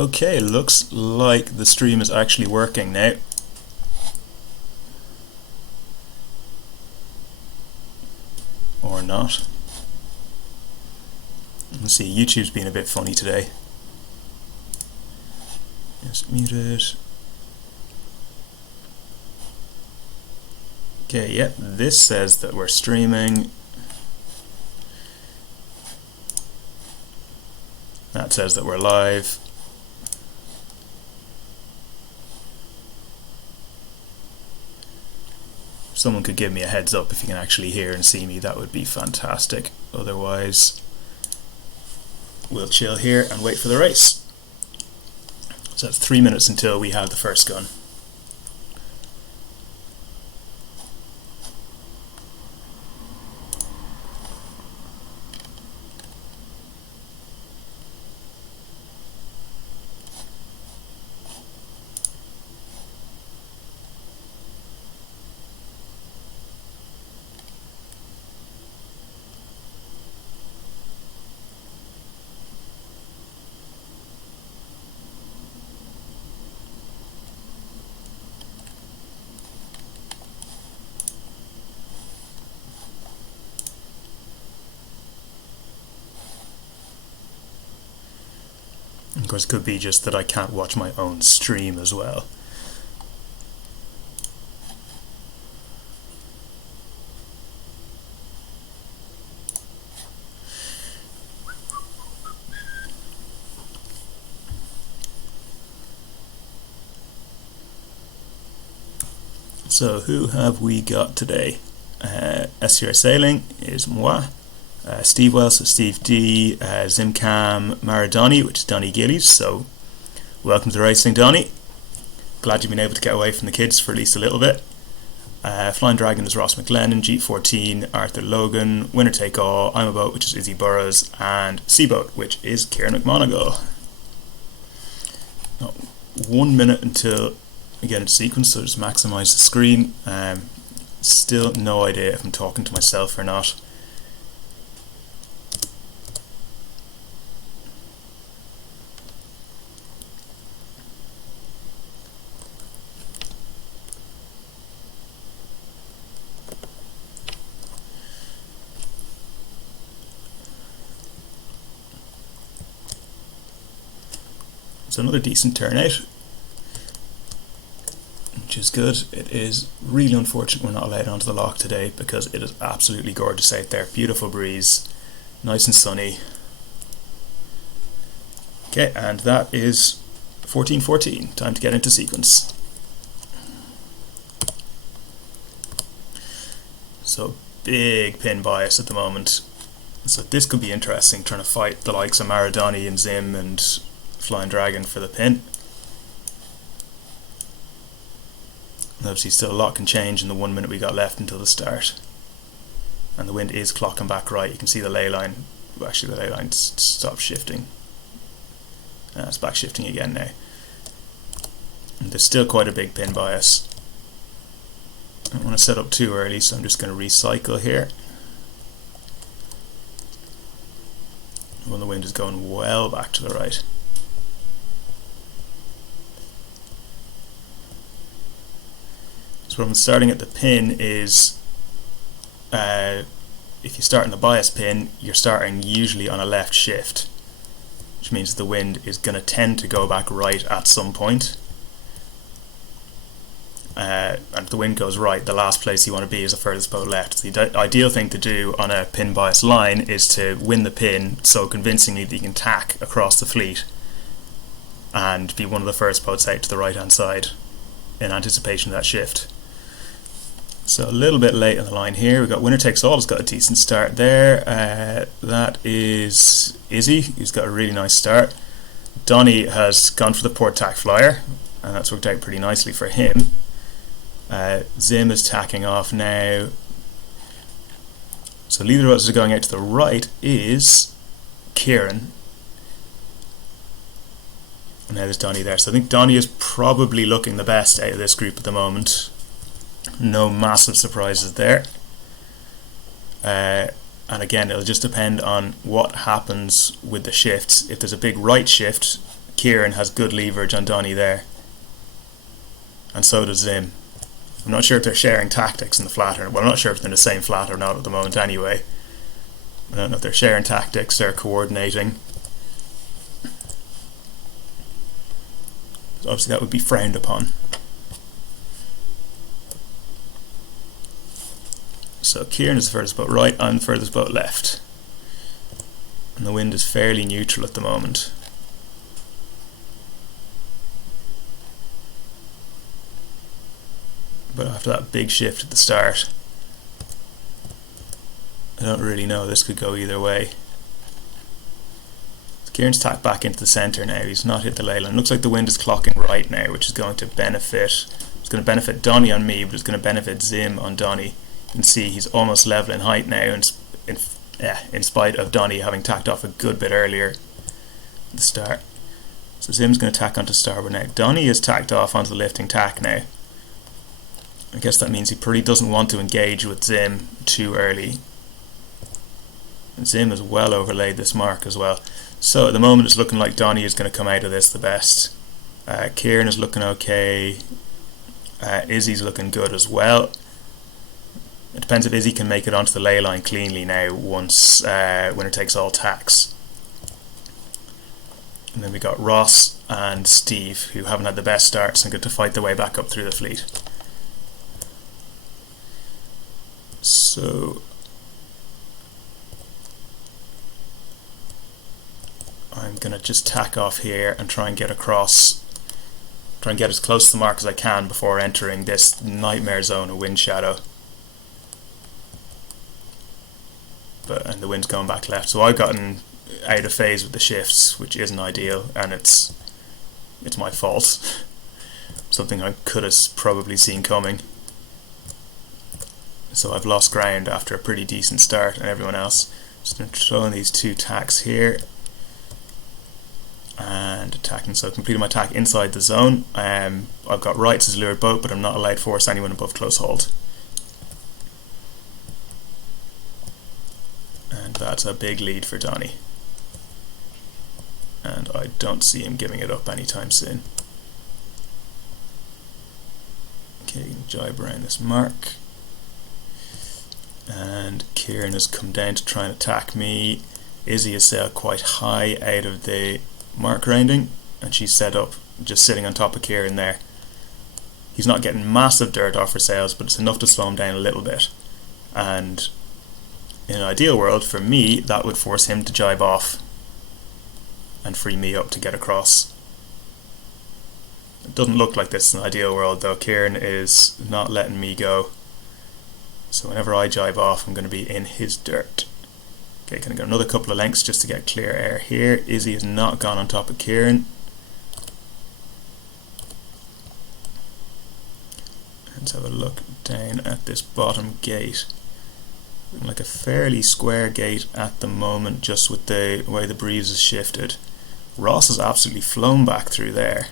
Okay, looks like the stream is actually working now. Or not. Let's see, YouTube's been a bit funny today. Just mute it. Okay, yep, this says that we're streaming. That says that we're live. If someone could give me a heads up if you can actually hear and see me, that would be fantastic. Otherwise, we'll chill here and wait for the race. So that's 3 minutes until we have the first gun. Of course, it could be just that I can't watch my own stream as well. So who have we got today? SCR Sailing is moi. Steve Wells, so Steve D, Zimcam Maradoni, which is Donnie Gillies, so welcome to racing, Donnie. Glad you've been able to get away from the kids for at least a little bit. Flying Dragon is Ross McLennan, G14, Arthur Logan, Winner Take All, I'm a Boat, which is Izzy Burrows, and Seaboat, which is Kieran McMonagle. 1 minute until we get into sequence, so just maximise the screen. Still no idea if I'm talking to myself or not. It's another decent turnout, which is good. It is really unfortunate we're not allowed onto the loch today because it is absolutely gorgeous out there. Beautiful breeze, nice and sunny. Okay, and that is 14:14. Time to get into sequence. So big pin bias at the moment. So this could be interesting, trying to fight the likes of Maradoni and Zim and Flying Dragon for the pin. And obviously still a lot can change in the 1 minute we got left until the start. And the wind is clocking back right. You can see the ley line. Actually the ley line stopped shifting. It's back shifting again now. And there's still quite a big pin bias. I don't want to set up too early, so I'm just going to recycle here. When the wind is going well back to the right. So when starting at the pin is, if you start in the bias pin, you're starting usually on a left shift, which means the wind is going to tend to go back right at some point. And if the wind goes right, the last place you want to be is the furthest boat left. So the ideal thing to do on a pin bias line is to win the pin so convincingly that you can tack across the fleet and be one of the first boats out to the right hand side in anticipation of that shift. So a little bit late in the line here. We've got Winner Takes All, has got a decent start there. That is Izzy, who's got a really nice start. Donnie has gone for the port tack flyer, and that's worked out pretty nicely for him. Zim is tacking off now. So leader boats are going out to the right is Kieran. And now there's Donnie there. So I think Donnie is probably looking the best out of this group at the moment. No massive surprises there. And again, it'll just depend on what happens with the shifts. If there's a big right shift, Kieran has good leverage on Donny there, and so does Zim. I'm not sure if they're sharing tactics in the flat or well, I'm not sure if they're in the same flat or not at the moment anyway. I don't know if they're sharing tactics, they're coordinating. Obviously that would be frowned upon. So Kieran is the furthest boat right, I'm the furthest boat left. And the wind is fairly neutral at the moment. But after that big shift at the start, I don't really know, this could go either way. So Kieran's tacked back into the centre now, he's not hit the ley line. Looks like the wind is clocking right now, which is going to benefit, it's going to benefit Donny on me, but it's going to benefit Zim on Donny. You can see he's almost level in height now, in spite of Donny having tacked off a good bit earlier at the start. So Zim's going to tack onto starboard now. Donny is tacked off onto the lifting tack now. I guess that means he probably doesn't want to engage with Zim too early. And Zim has well overlaid this mark as well. So at the moment it's looking like Donny is going to come out of this the best. Kieran is looking okay. Izzy's looking good as well. It depends if Izzy can make it onto the ley line cleanly now once winner takes all tacks. And then we got Ross and Steve, who haven't had the best starts and get to fight their way back up through the fleet. So I'm going to just tack off here and try and get across, try and get as close to the mark as I can before entering this nightmare zone of wind shadow. And the wind's going back left, so I've gotten out of phase with the shifts, which isn't ideal, and it's my fault. Something I could have probably seen coming. So I've lost ground after a pretty decent start and everyone else. Just going to throw in these two tacks here and attacking. So I've completed my tack inside the zone. I've got rights as lured boat, but I'm not allowed to force anyone above close hold. And that's a big lead for Donny. And I don't see him giving it up anytime soon. Okay, you can jibe around this mark. And Kieran has come down to try and attack me. Izzy has sailed quite high out of the mark rounding, and she's set up just sitting on top of Kieran there. He's not getting massive dirt off her sails, but it's enough to slow him down a little bit. And in an ideal world, for me, that would force him to jibe off and free me up to get across. It doesn't look like this in an ideal world though. Kieran is not letting me go. So whenever I jibe off, I'm going to be in his dirt. Okay, going to go another couple of lengths just to get clear air here. Izzy has not gone on top of Kieran. Let's have a look down at this bottom gate. Looking like a fairly square gate at the moment, just with the way the breeze has shifted. Ross has absolutely flown back through there.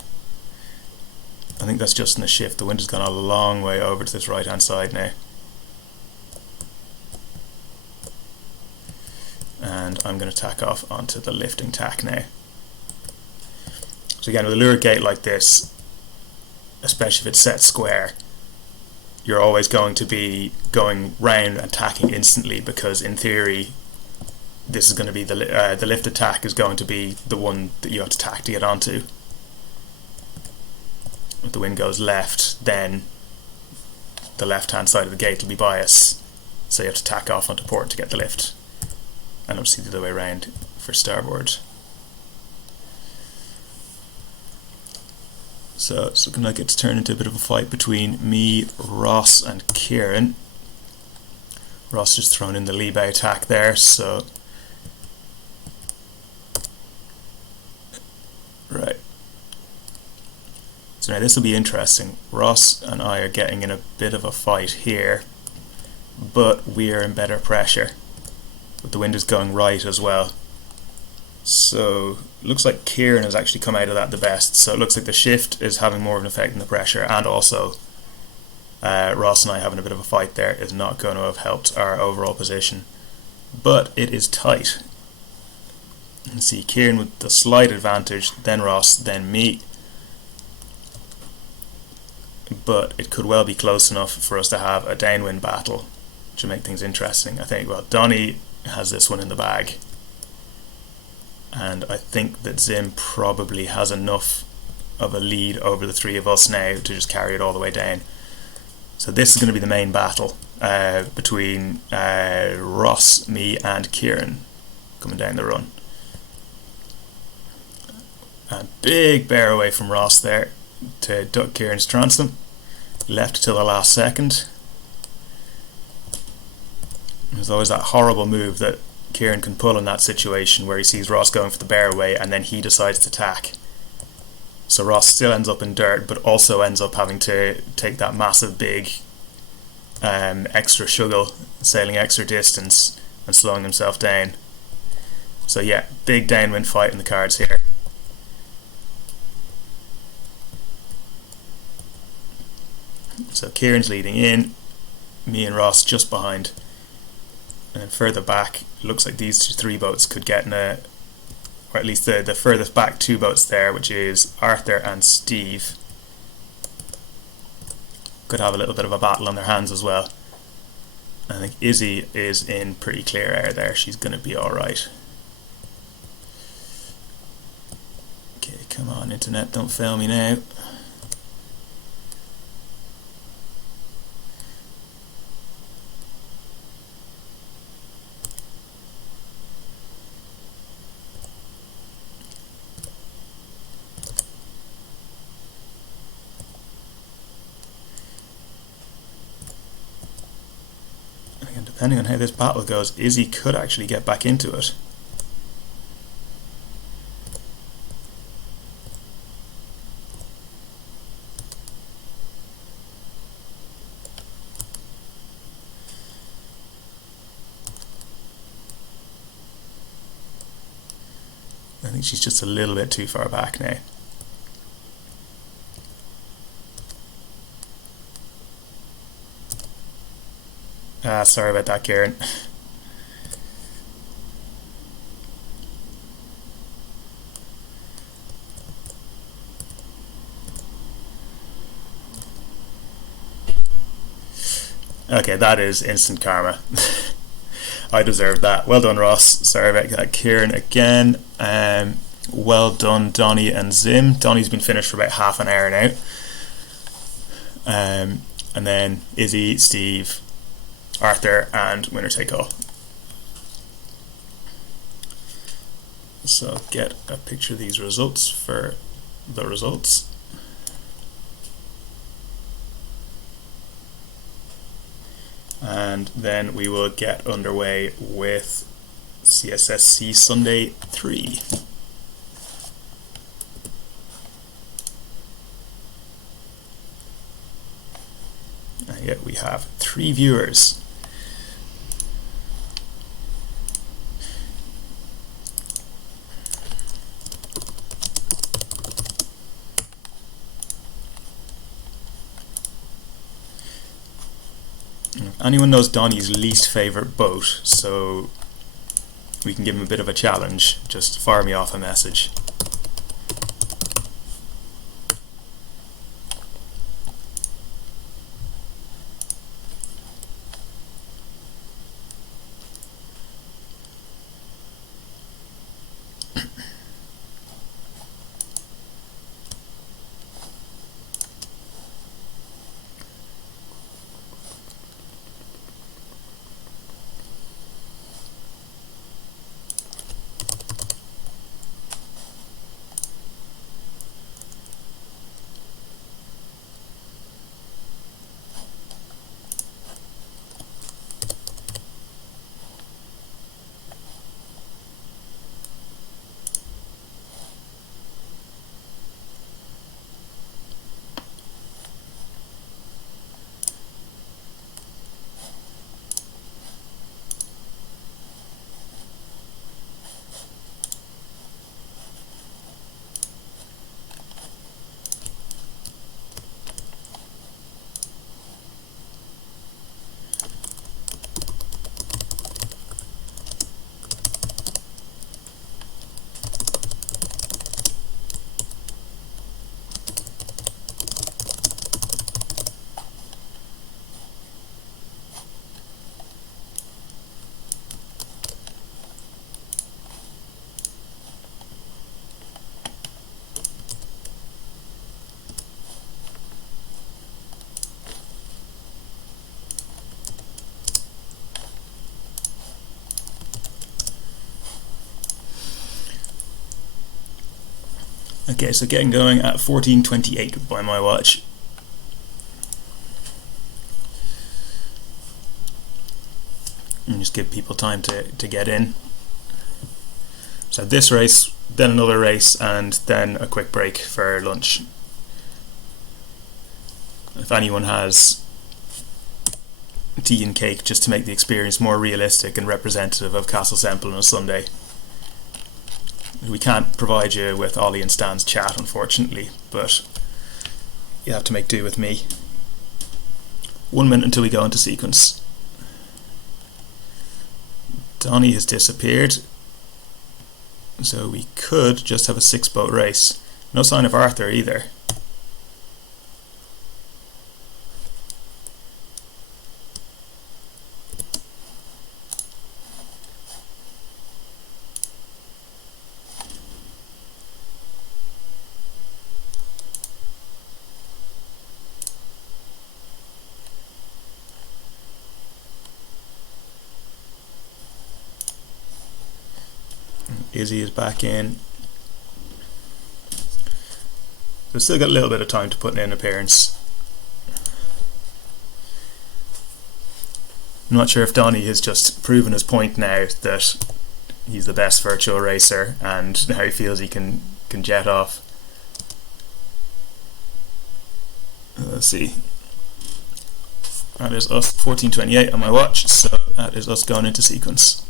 I think that's just in the shift. The wind has gone a long way over to this right hand side now. And I'm going to tack off onto the lifting tack now. So again, with a lure gate like this, especially if it's set square, you're always going to be going round and tacking instantly, because in theory this is going to be the lifted tack is going to be the one that you have to tack to get onto. If the wind goes left, then the left hand side of the gate will be bias, so you have to tack off onto port to get the lift. And obviously the other way around for starboard. So it's looking like it's turned into a bit of a fight between me, Ross and Kieran. Ross just thrown in the lee bow tack there, so right. So now this will be interesting. Ross and I are getting in a bit of a fight here, but we are in better pressure. But the wind is going right as well. So it looks like Kieran has actually come out of that the best. So it looks like the shift is having more of an effect on the pressure, and also Ross and I having a bit of a fight there is not going to have helped our overall position. But it is tight. You can see Kieran with the slight advantage, then Ross, then me. But it could well be close enough for us to have a downwind battle, which will make things interesting. I think, well, Donny has this one in the bag. And I think that Zim probably has enough of a lead over the three of us now to just carry it all the way down. So this is going to be the main battle between Ross, me and Kieran coming down the run. A big bear away from Ross there to duck Kieran's transom. Left till the last second. There's always that horrible move that Kieran can pull in that situation where he sees Ross going for the bear away and then he decides to tack. So Ross still ends up in dirt, but also ends up having to take that massive big extra shuggle, sailing extra distance and slowing himself down. So yeah, big downwind fight in the cards here. So Kieran's leading in, me and Ross just behind. And then further back, it looks like these three boats could get in a, or at least the furthest back two boats there, which is Arthur and Steve, could have a little bit of a battle on their hands as well. I think Izzy is in pretty clear air there. She's going to be alright. Okay, come on internet, don't fail me now. Depending on how this battle goes, Izzy could actually get back into it. I think she's just a little bit too far back now. Sorry about that, Kieran. Okay, that is instant karma. I deserved that. Well done, Ross. Sorry about that, Kieran, again. Well done, Donny and Zim. Donny's been finished for about half an hour now. And then Izzy, Steve, Arthur, and winner take all. So get a picture of these results for the results. And then we will get underway with CSSC Sunday 3. And yet we have 3 viewers. Anyone knows Donny's least favourite boat, so we can give him a bit of a challenge, just fire me off a message. Okay, so getting going at 14:28 by my watch. And just give people time to get in. So this race, then another race, and then a quick break for lunch. If anyone has tea and cake, just to make the experience more realistic and representative of Castle Semple on a Sunday. We can't provide you with Ollie and Stan's chat, unfortunately, but you have to make do with me. 1 minute until we go into sequence. Donnie has disappeared, so we could just have a 6-boat race. No sign of Arthur either. Izzy is back in. We've still got a little bit of time to put in an appearance. I'm not sure if Donnie has just proven his point now that he's the best virtual racer and now he feels he can jet off. Let's see. That is us, 14:28 on my watch, so that is us going into sequence.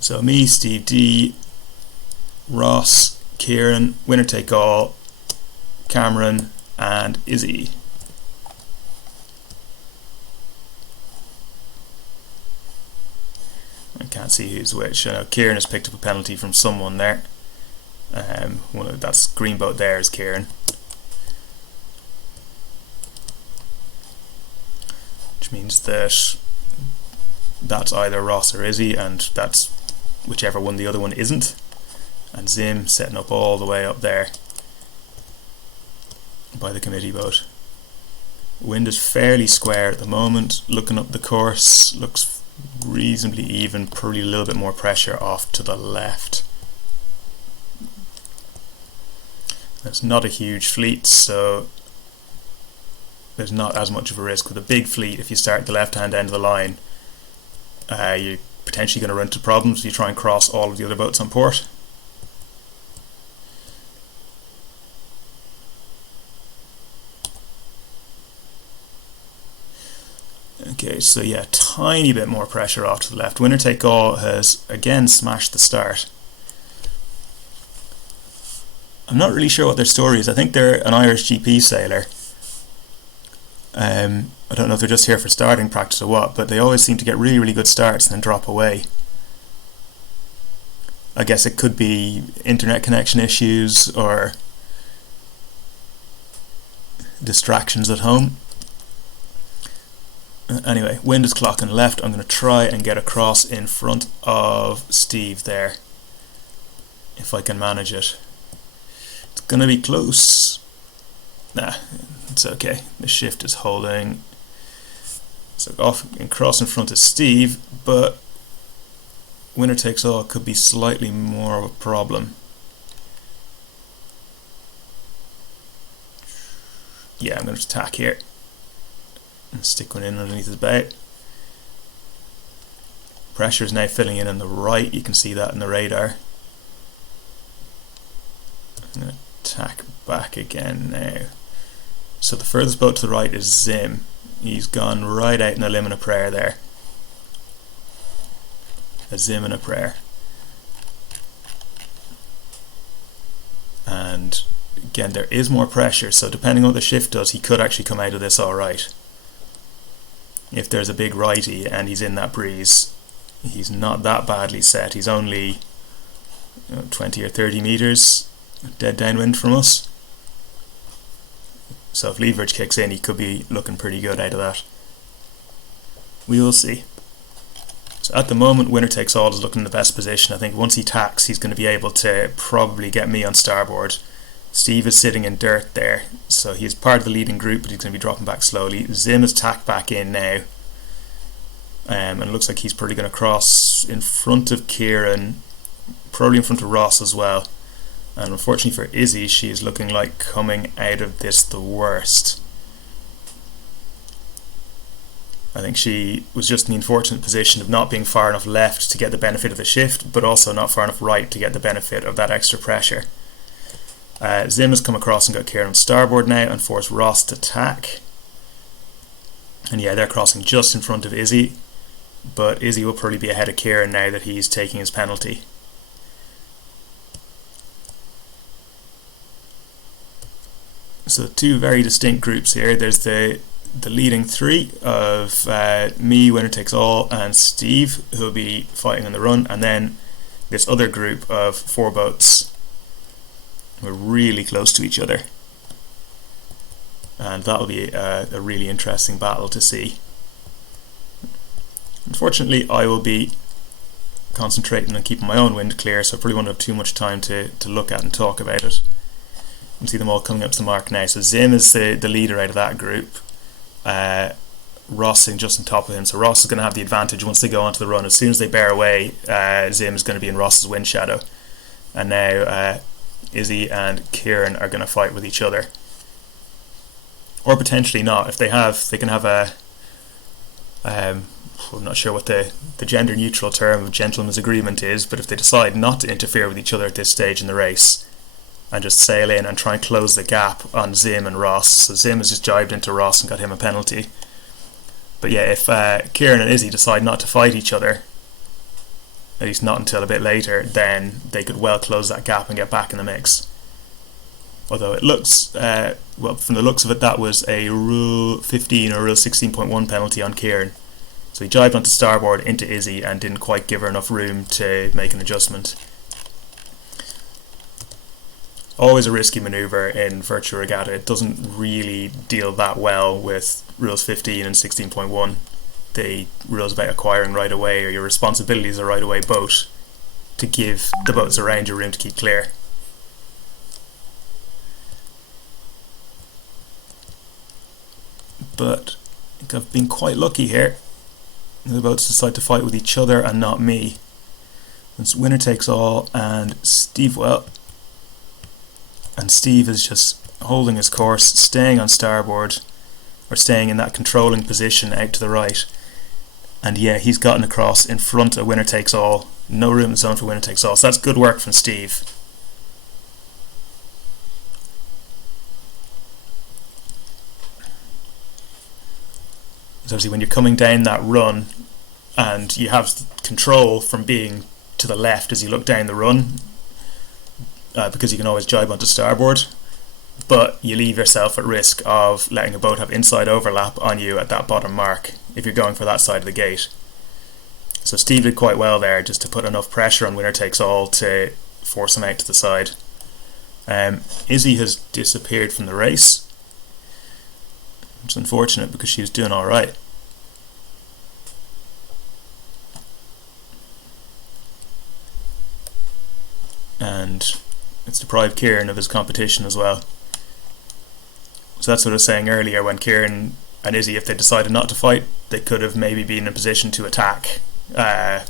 So me, Steve D, Ross, Kieran, winner take all, Cameron and Izzy. I can't see who's which. I know Kieran has picked up a penalty from someone there. That's green boat there is Kieran. Which means that that's either Ross or Izzy, and that's whichever one the other one isn't. And Zim setting up all the way up there by the committee boat. Wind is fairly square at the moment. Looking up the course, looks reasonably even, probably a little bit more pressure off to the left. It's not a huge fleet, so there's not as much of a risk. With a big fleet, if you start at the left hand end of the line, you're potentially going to run into problems if you try and cross all of the other boats on port. Okay, so yeah, tiny bit more pressure off to the left. Winner Take All has again smashed the start. I'm not really sure what their story is. I think they're an Irish GP sailor. I don't know if they're just here for starting practice or what, but they always seem to get really, really good starts and then drop away. I guess it could be internet connection issues or distractions at home. Anyway, wind is clocking left. I'm going to try and get across in front of Steve there, if I can manage it. It's going to be close. Nah, it's okay. The shift is holding. So off and cross in front of Steve, but winner takes all could be slightly more of a problem. Yeah, I'm going to attack here and stick one in underneath his bow. Pressure is now filling in on the right. You can see that in the radar. I'm going to attack back again now. So the furthest boat to the right is Zim. He's gone right out in a limb and a prayer there. A Zim and a prayer. And again, there is more pressure, so depending on what the shift does, he could actually come out of this alright. If there's a big righty and he's in that breeze, he's not that badly set. He's only 20 or 30 meters dead downwind from us. So if leverage kicks in, he could be looking pretty good out of that. We will see. So at the moment, winner takes all is looking in the best position. I think once he tacks, he's going to be able to probably get me on starboard. Steve is sitting in dirt there, so he's part of the leading group, but he's going to be dropping back slowly. Zim has tacked back in now, and it looks like he's probably going to cross in front of Kieran, probably in front of Ross as well. And unfortunately for Izzy, she is looking like coming out of this the worst. I think she was just in the unfortunate position of not being far enough left to get the benefit of the shift, but also not far enough right to get the benefit of that extra pressure. Zim has come across and got Kieran on starboard now and forced Ross to tack. And yeah, they're crossing just in front of Izzy, but Izzy will probably be ahead of Kieran now that he's taking his penalty. So two very distinct groups here. There's the leading three of me, winner takes all, and Steve, who'll be fighting on the run, and then this other group of four boats. We're really close to each other, and that'll be a really interesting battle to see. Unfortunately, I will be concentrating on keeping my own wind clear, so I probably won't have too much time to look at and talk about it. You can see them all coming up to the mark now. So Zim is the leader out of that group. Ross sitting just on top of him, so Ross is going to have the advantage once they go onto the run. As soon as they bear away, Zim is going to be in Ross's wind shadow, and now Izzy and Kieran are going to fight with each other, or potentially not. If they can have a I'm not sure what the gender neutral term of gentleman's agreement is, but if they decide not to interfere with each other at this stage in the race and just sail in and try and close the gap on Zim and Ross. So Zim has just jibed into Ross and got him a penalty. But yeah, if Kieran and Izzy decide not to fight each other, at least not until a bit later, then they could well close that gap and get back in the mix. Although it looks, well, from the looks of it, that was a Rule 15 or Rule 16.1 penalty on Kieran. So he jibed onto starboard into Izzy and didn't quite give her enough room to make an adjustment. Always a risky manoeuvre in virtual regatta. It doesn't really deal that well with rules 15 and 16.1. The rules about acquiring right away, or your responsibility as a right away boat to give the boats around you room to keep clear. But I think I've been quite lucky here. The boats decide to fight with each other and not me. It's winner takes all, and Steve is just holding his course, staying on starboard, or staying in that controlling position out to the right. And yeah, he's gotten across in front of winner takes all. No room in the zone for winner takes all. So that's good work from Steve. So obviously when you're coming down that run and you have control from being to the left as you look down the run, because you can always jibe onto starboard, but you leave yourself at risk of letting a boat have inside overlap on you at that bottom mark if you're going for that side of the gate. So Steve did quite well there, just to put enough pressure on winner takes all to force him out to the side. Izzy has disappeared from the race, which is unfortunate because she was doing alright. And it's deprived Kieran of his competition as well. So that's what I was saying earlier, when Kieran and Izzy, if they decided not to fight, they could have maybe been in a position to attack. And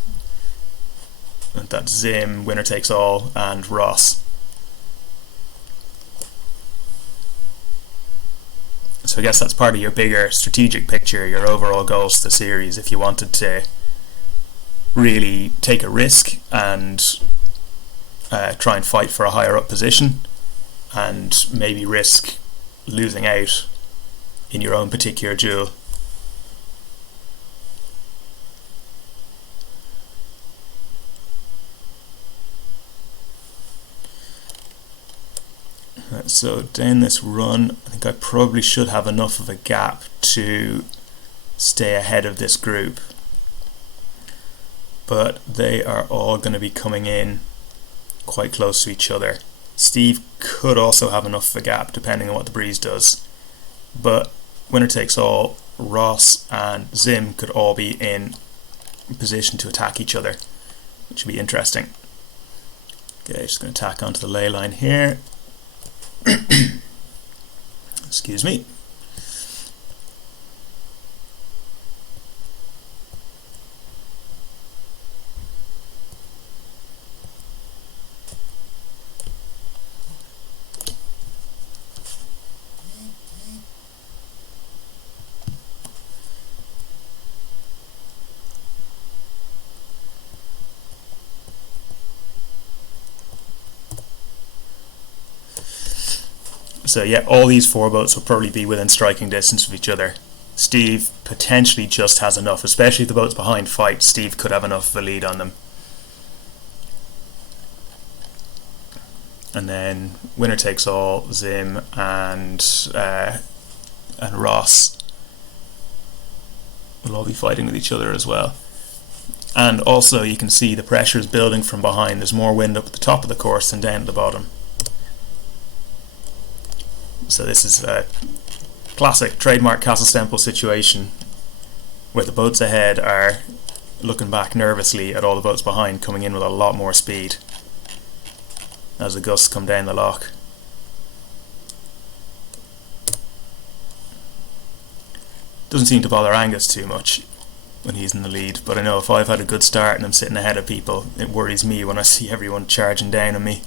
that's Zim, winner takes all, and Ross. So I guess that's part of your bigger strategic picture, your overall goals to the series. If you wanted to really take a risk and try and fight for a higher up position, and maybe risk losing out in your own particular duel. So down this run, I think I probably should have enough of a gap to stay ahead of this group, but they are all going to be coming in quite close to each other. Steve could also have enough of a gap depending on what the breeze does, but winner takes all, Ross and Zim could all be in position to attack each other, which would be interesting. Okay, just going to tack onto the ley line here. Excuse me. So yeah, all these four boats will probably be within striking distance of each other. Steve potentially just has enough, especially if the boats behind fight. Steve could have enough of a lead on them. And then winner takes all, Zim and Ross will all be fighting with each other as well. And also you can see the pressure is building from behind. There's more wind up at the top of the course than down at the bottom. So this is a classic trademark Castle Semple situation where the boats ahead are looking back nervously at all the boats behind, coming in with a lot more speed as the gusts come down the loch. Doesn't seem to bother Angus too much when he's in the lead, but I know if I've had a good start and I'm sitting ahead of people, it worries me when I see everyone charging down on me.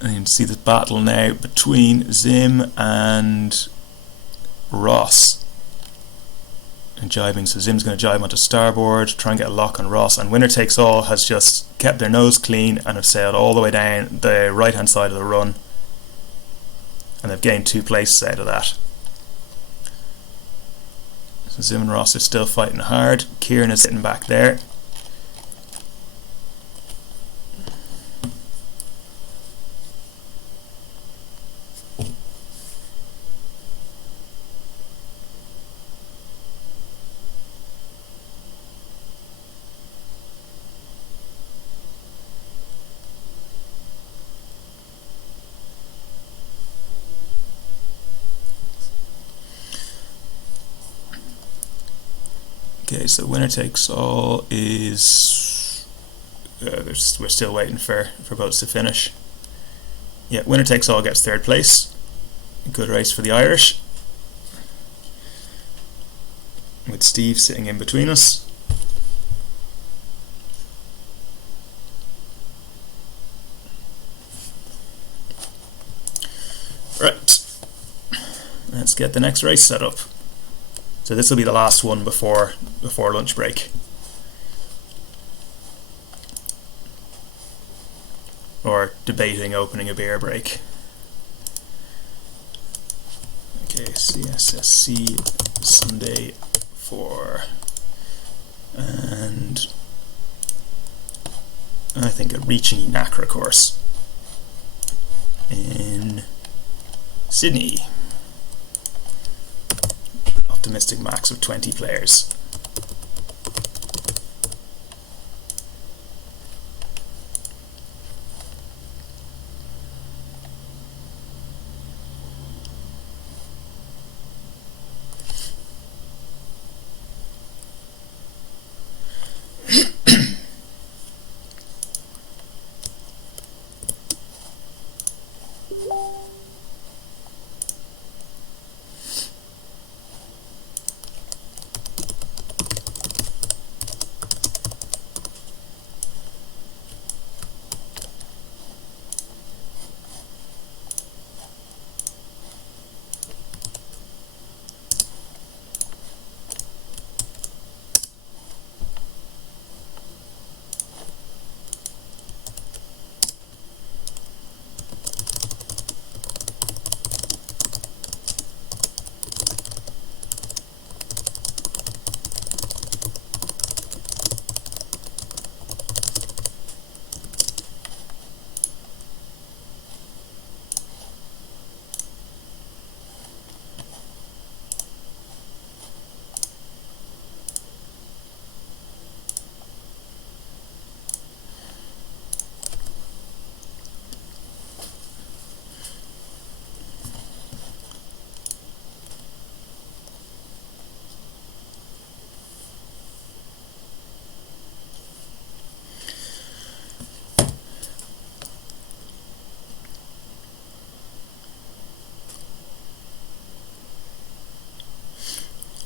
And you can see this battle now between Zim and Ross and jibing. So Zim's going to jibe onto starboard, try and get a lock on Ross, and winner takes all has just kept their nose clean and have sailed all the way down the right hand side of the run, and they've gained 2 places out of that. So Zim and Ross are still fighting hard. Kieran is sitting back there. Okay, so winner takes all is we're still waiting for boats to finish. Yeah, winner takes all gets 3rd place. Good race for the Irish, with Steve sitting in between us. Right, let's get the next race set up. So this will be the last one before lunch break. Or debating opening a beer break. Okay, CSSC Sunday 4. And I think a reaching NACRA course in Sydney. Optimistic max of 20 players.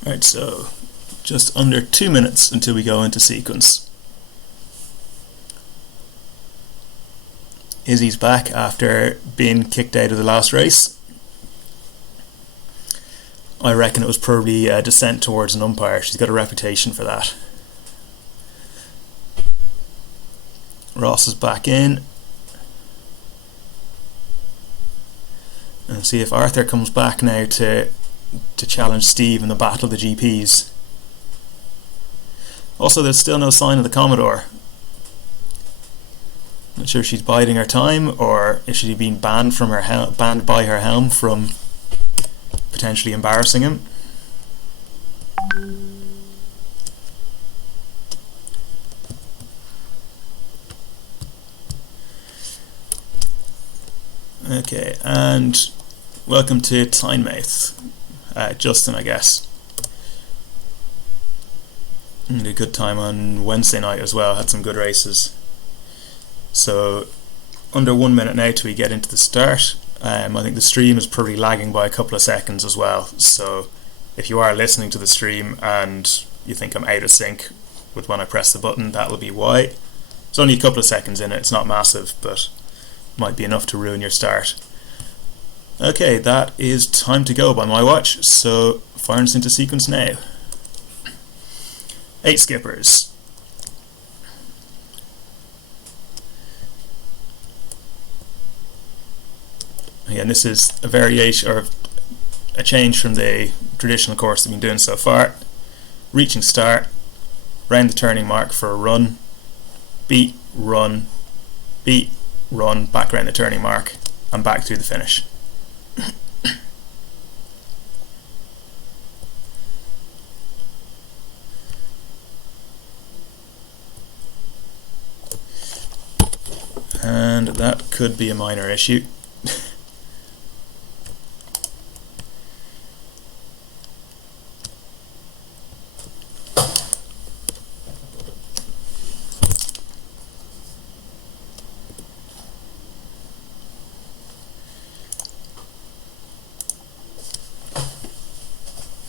Right, so just under 2 minutes until we go into sequence. Izzy's back after being kicked out of the last race. I reckon it was probably a descent towards an umpire. She's got a reputation for that. Ross is back in. And see if Arthur comes back now to challenge Steve in the battle of the GPs. Also, there's still no sign of the Commodore. Not sure if she's biding her time or if she's been banned from her banned by her helm from potentially embarrassing him. Okay, and welcome to Tynemouth. Justin, I guess. Had a good time on Wednesday night as well, had some good races. So, under 1 minute now till we get into the start. I think the stream is probably lagging by a couple of seconds as well, so if you are listening to the stream and you think I'm out of sync with when I press the button, that'll be why. It's only a couple of seconds in it, it's not massive, but might be enough to ruin your start. Okay, that is time to go by my watch, so firing us into sequence now. 8 skippers. Again, this is a variation or a change from the traditional course we've been doing so far. Reaching start, round the turning mark for a run, beat, run, back around the turning mark, and back through the finish. And that could be a minor issue.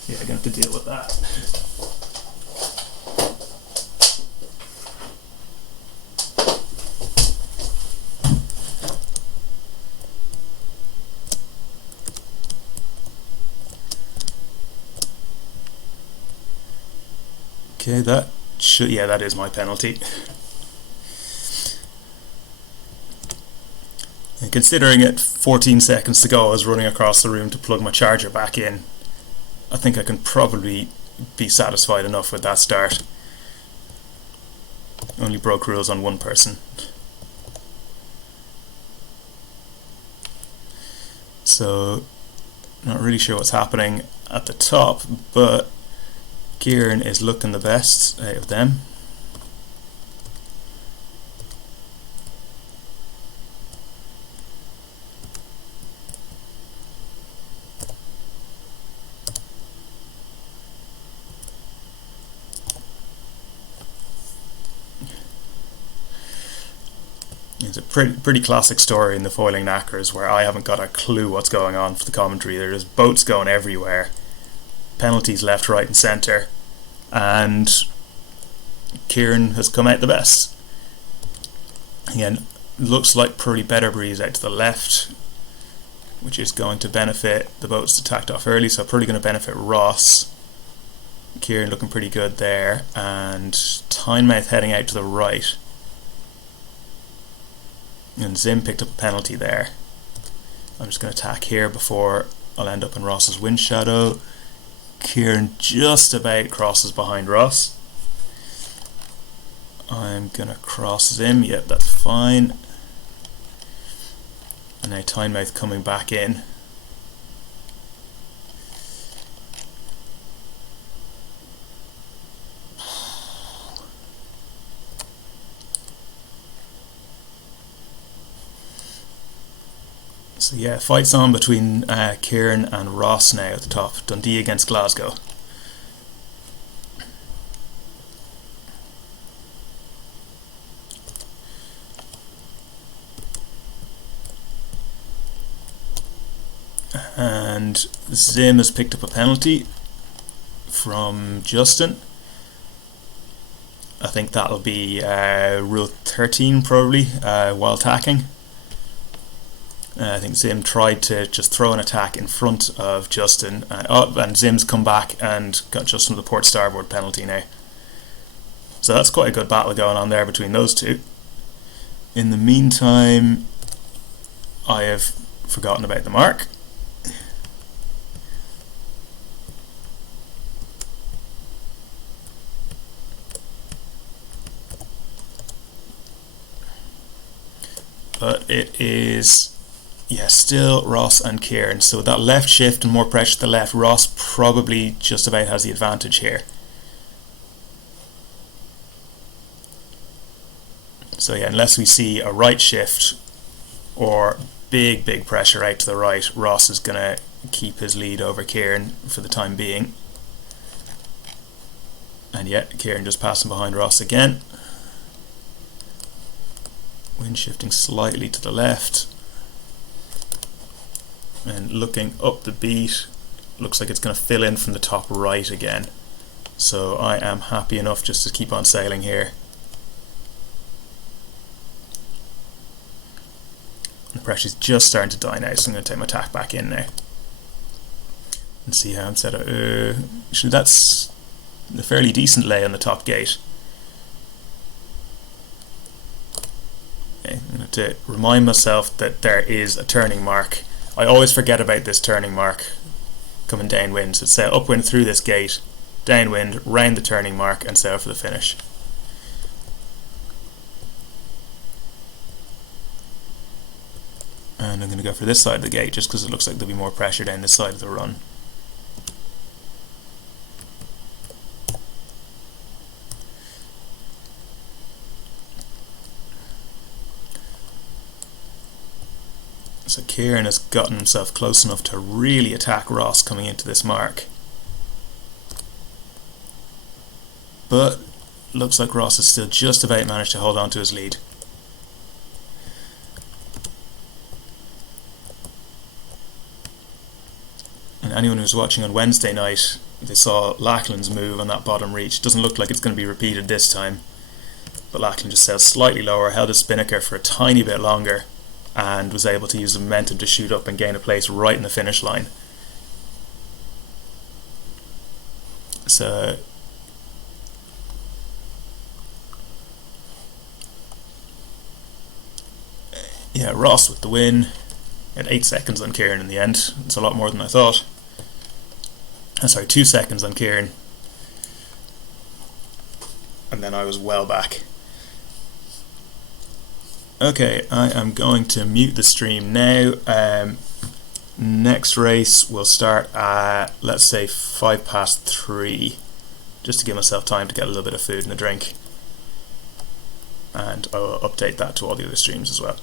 Yeah, I'm going to have to deal with that. Okay, that is my penalty. And considering it 14 seconds to go, I was running across the room to plug my charger back in. I think I can probably be satisfied enough with that start. Only broke rules on one person. So, not really sure what's happening at the top, but Kieran is looking the best out of them. It's a pretty classic story in the foiling knackers where I haven't got a clue what's going on for the commentary. There's boats going everywhere, penalties left, right and centre, and Kieran has come out the best. Again, looks like pretty better breeze out to the left, which is going to benefit the boats that tacked off early, so probably going to benefit Ross. Kieran looking pretty good there, and Tynemouth heading out to the right. And Zim picked up a penalty there. I'm just going to tack here before I'll end up in Ross's wind shadow. Kieran just about crosses behind Ross. I'm going to cross Zim, yep, that's fine. And now Tynemouth coming back in. So yeah, fights on between Kieran and Ross now at the top. Dundee against Glasgow. And Zim has picked up a penalty from Justin. I think that'll be rule 13 probably, while tacking. I think Zim tried to just throw an attack in front of Justin, and Zim's come back and got Justin with the port starboard penalty now. So that's quite a good battle going on there between those two. In the meantime, I have forgotten about the mark. but it is, yeah, still Ross and Kieran. So with that left shift and more pressure to the left, Ross probably just about has the advantage here. So yeah, unless we see a right shift or big pressure out to the right, Ross is going to keep his lead over Kieran for the time being. And yet Kieran just passing behind Ross again. Wind shifting slightly to the left. And looking up the beat, looks like it's going to fill in from the top right again. So I am happy enough just to keep on sailing here. The pressure's just starting to die now, so I'm going to take my tack back in now. And see how I'm set up. Actually, that's a fairly decent lay on the top gate. Okay, I'm going to remind myself that there is a turning mark. I always forget about this turning mark coming downwind. So sail upwind through this gate, downwind, round the turning mark, and sail for the finish. And I'm going to go for this side of the gate just because it looks like there'll be more pressure down this side of the run. So Kieran has gotten himself close enough to really attack Ross coming into this mark. But looks like Ross has still just about managed to hold on to his lead. And anyone who was watching on Wednesday night, they saw Lachlan's move on that bottom reach. Doesn't look like it's going to be repeated this time. But Lachlan just sailed slightly lower, held his spinnaker for a tiny bit longer, and was able to use the momentum to shoot up and gain a place right in the finish line. So yeah, Ross with the win. At 8 seconds on Kieran in the end. It's a lot more than I thought. Sorry, 2 seconds on Kieran. And then I was well back. Okay, I am going to mute the stream now. Next race will start at, let's say, 3:05, just to give myself time to get a little bit of food and a drink. And I'll update that to all the other streams as well.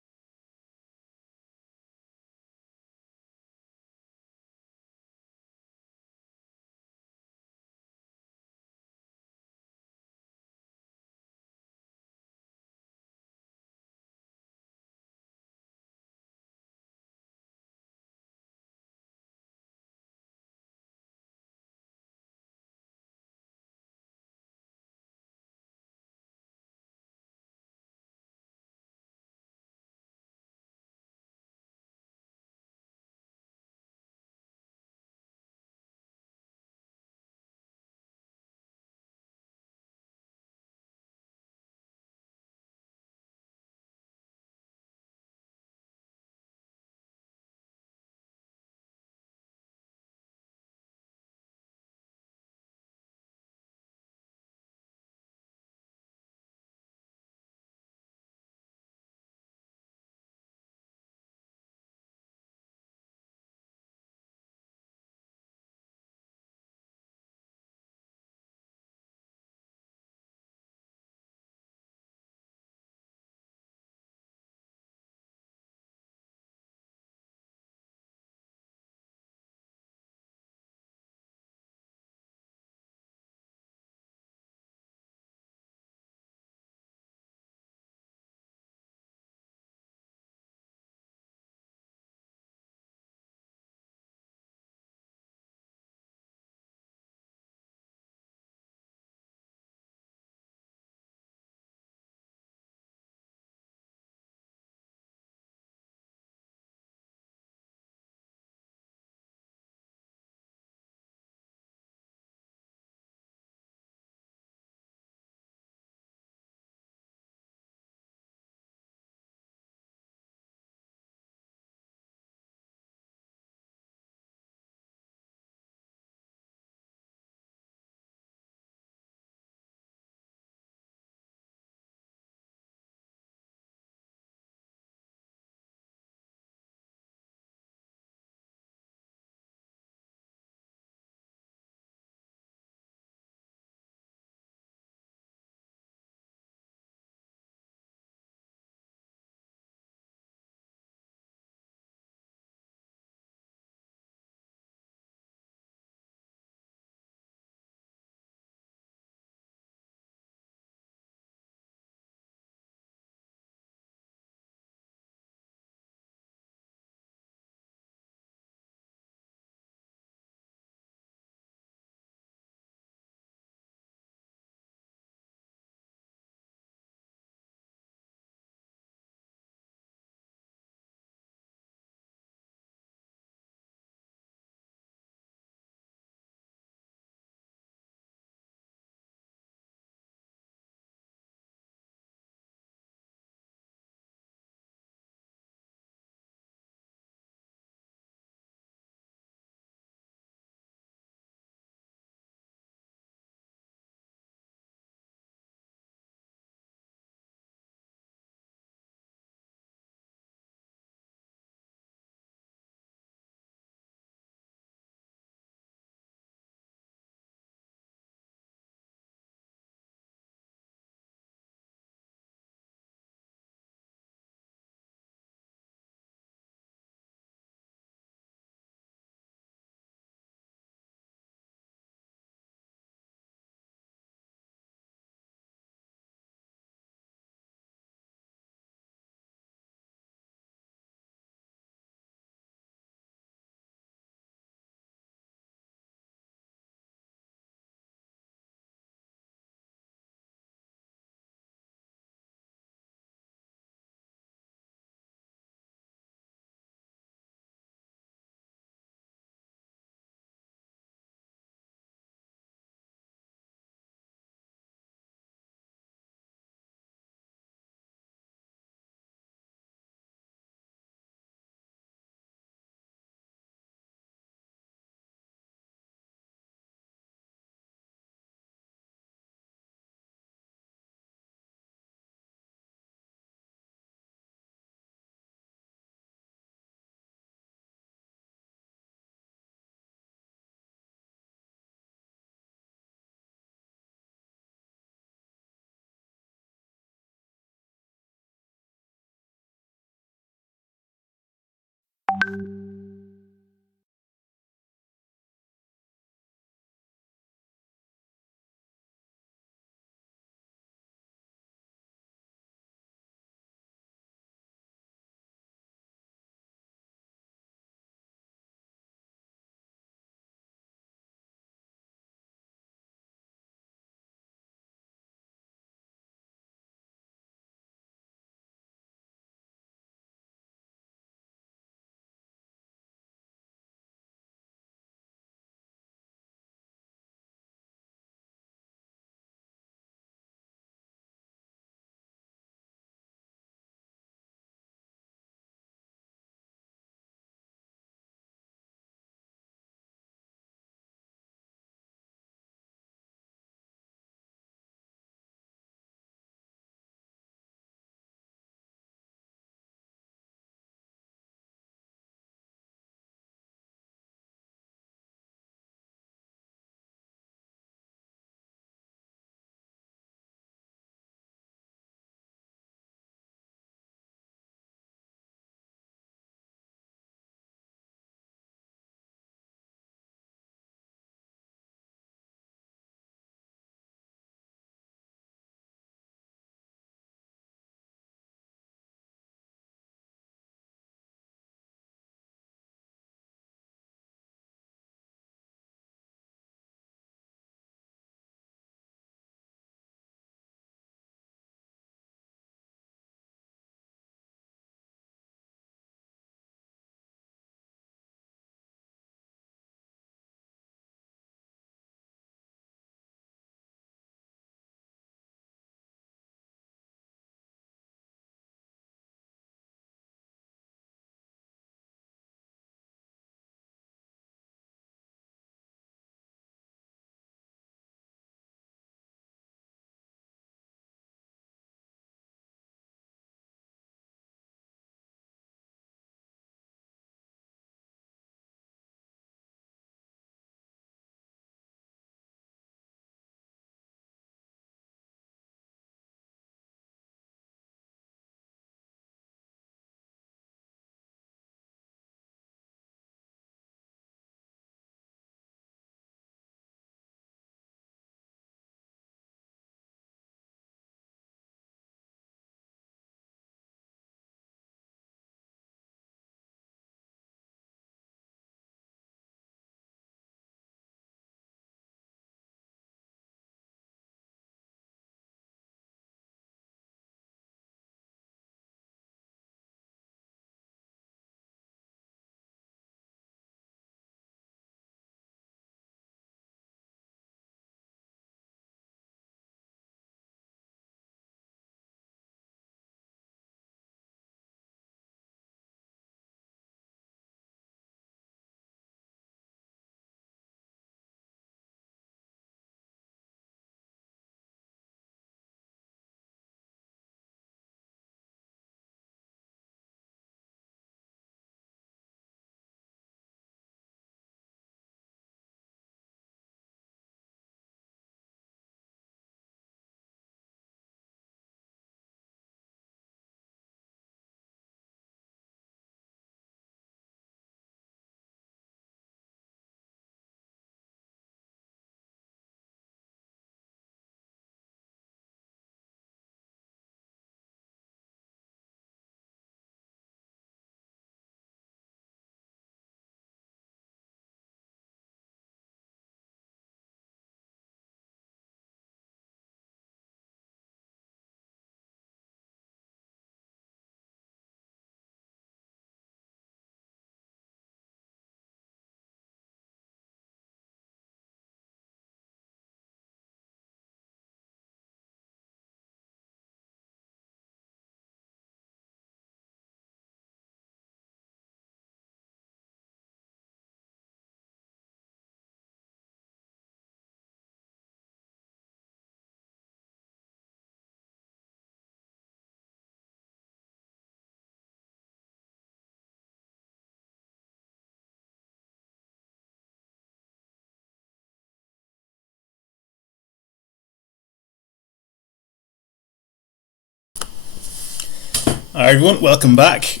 Hi everyone, welcome back.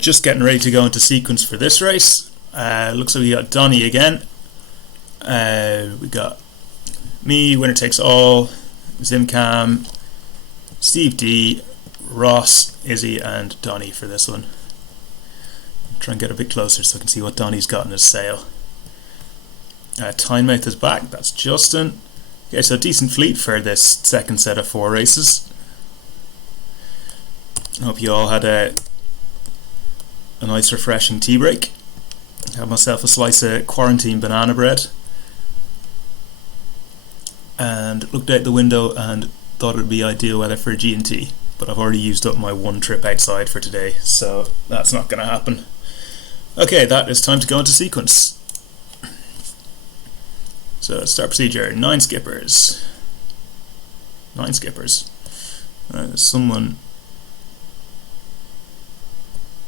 Just getting ready to go into sequence for this race. Looks like we got Donny again. We got me, winner takes all, Zimcam, Steve D, Ross, Izzy and Donny for this one. Try and get a bit closer so I can see what Donny's got in his sail. Tynemouth is back, that's Justin. Okay, so decent fleet for this second set of 4 races. I hope you all had a nice refreshing tea break. Had myself a slice of quarantine banana bread and looked out the window and thought it would be ideal weather for a G&T, but I've already used up my one trip outside for today, so that's not going to happen. Okay, that is time to go into sequence. So start procedure, 9 skippers. 9 skippers. Alright, there's someone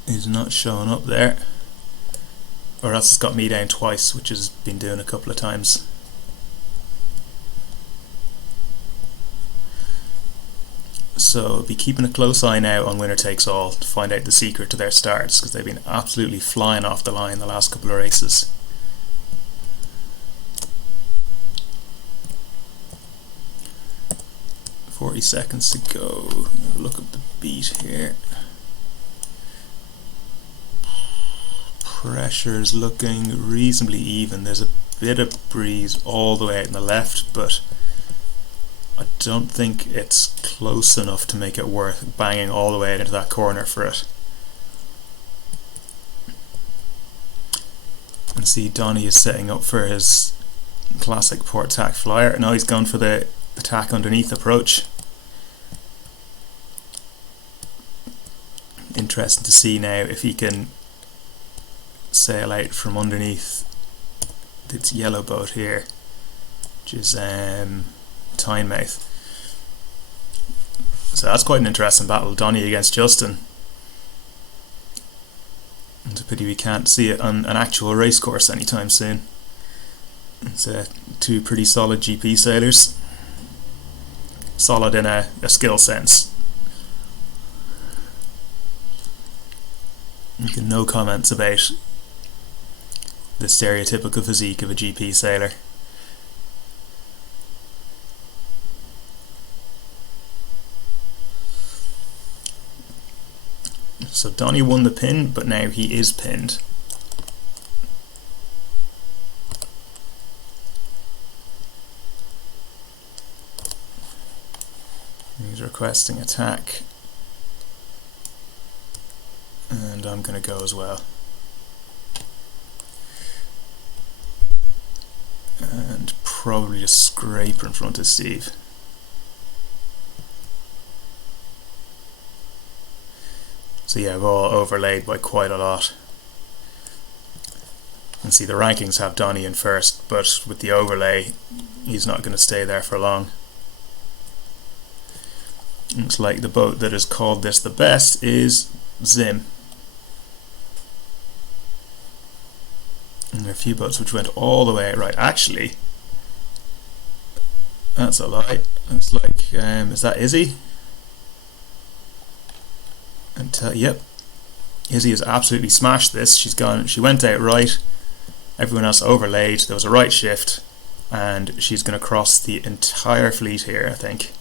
who's not showing up there, or else it's got me down twice, which has been doing a couple of times. So be keeping a close eye now on winner takes all to find out the secret to their starts, because they've been absolutely flying off the line the last couple of races. "40 seconds to go." Look up the beat here. Pressure's looking reasonably even. There's a bit of breeze all the way out in the left, but I don't think it's close enough to make it worth banging all the way out into that corner for it. And see, Donny is setting up for his classic port tack flyer. Now he's gone for the attack underneath approach. Interesting to see now if he can sail out from underneath this yellow boat here, which is Tynemouth. So that's quite an interesting battle, Donny against Justin. It's a pity we can't see it on an actual race course anytime soon. It's two pretty solid GP sailors. Solid in a skill sense. No comments about the stereotypical physique of a GP sailor. So Donny won the pin, but now he is pinned. He's requesting attack, and I'm going to go as well. And probably just scrape in front of Steve. So yeah, we've all overlaid by quite a lot. And see, the rankings have Donny in first, but with the overlay he's not going to stay there for long. Looks like the boat that has called this the best is Zim. And there are a few boats which went all the way right. Actually, that's a lie. It's like, is that Izzy? Yep, Izzy has absolutely smashed this. She's gone. She went out right. Everyone else overlaid. There was a right shift, and she's going to cross the entire fleet here, I think.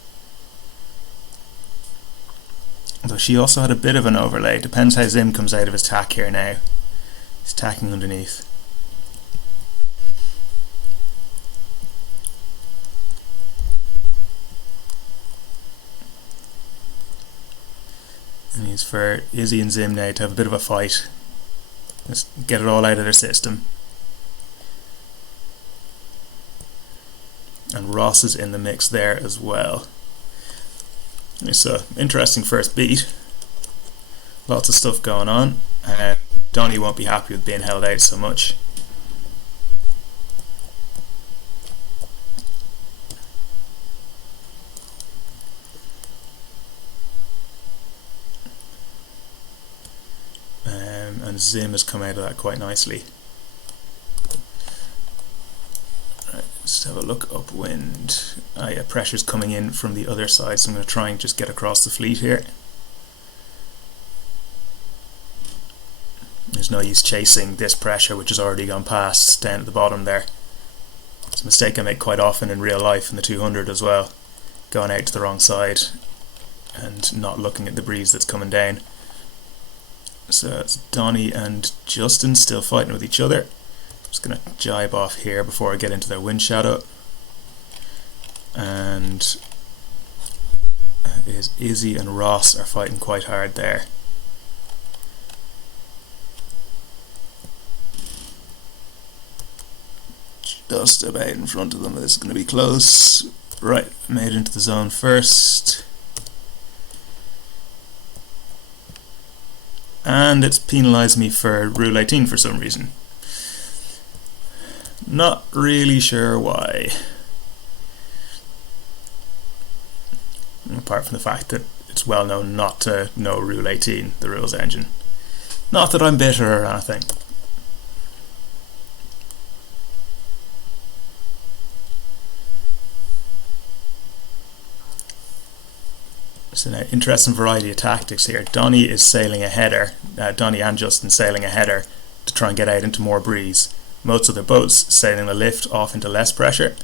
Though she also had a bit of an overlay. Depends how Zim comes out of his tack here now. He's tacking underneath. And he's for Izzy and Zim now to have a bit of a fight. Just get it all out of their system. And Ross is in the mix there as well. It's an interesting first beat. Lots of stuff going on. Donny won't be happy with being held out so much. And Zim has come out of that quite nicely. Right, let's have a look upwind. Ah yeah, pressure's coming in from the other side, so I'm going to try and just get across the fleet here. There's no use chasing this pressure which has already gone past down at the bottom there. It's a mistake I make quite often in real life in the 200 as well, going out to the wrong side and not looking at the breeze that's coming down. So it's Donny and Justin still fighting with each other. I'm just going to jibe off here before I get into their wind shadow. And Izzy and Ross are fighting quite hard there. Just about in front of them. This is going to be close. Right, made it into the zone first. And it's penalised me for Rule 18 for some reason. Not really sure why. Apart from the fact that it's well known not to know Rule 18, the rules engine. Not that I'm bitter or anything. So now, interesting variety of tactics here. Donny is sailing a header, Donny and Justin sailing a header to try and get out into more breeze. Most of their boats sailing the lift off into less pressure.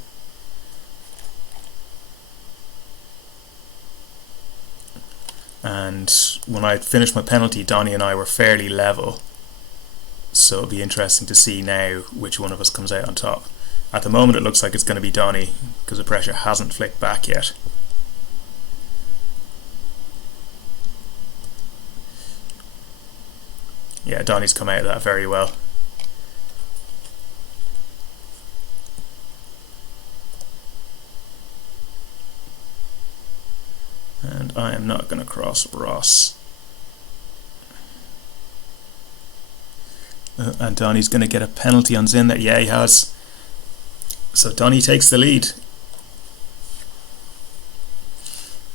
And when I finished my penalty, Donny and I were fairly level. So it'll be interesting to see now which one of us comes out on top. At the moment it looks like it's going to be Donny because the pressure hasn't flicked back yet. Yeah, Donny's come out of that very well. And I am not going to cross Ross. And Donny's going to get a penalty on Zim there. Yeah, he has. So Donny takes the lead.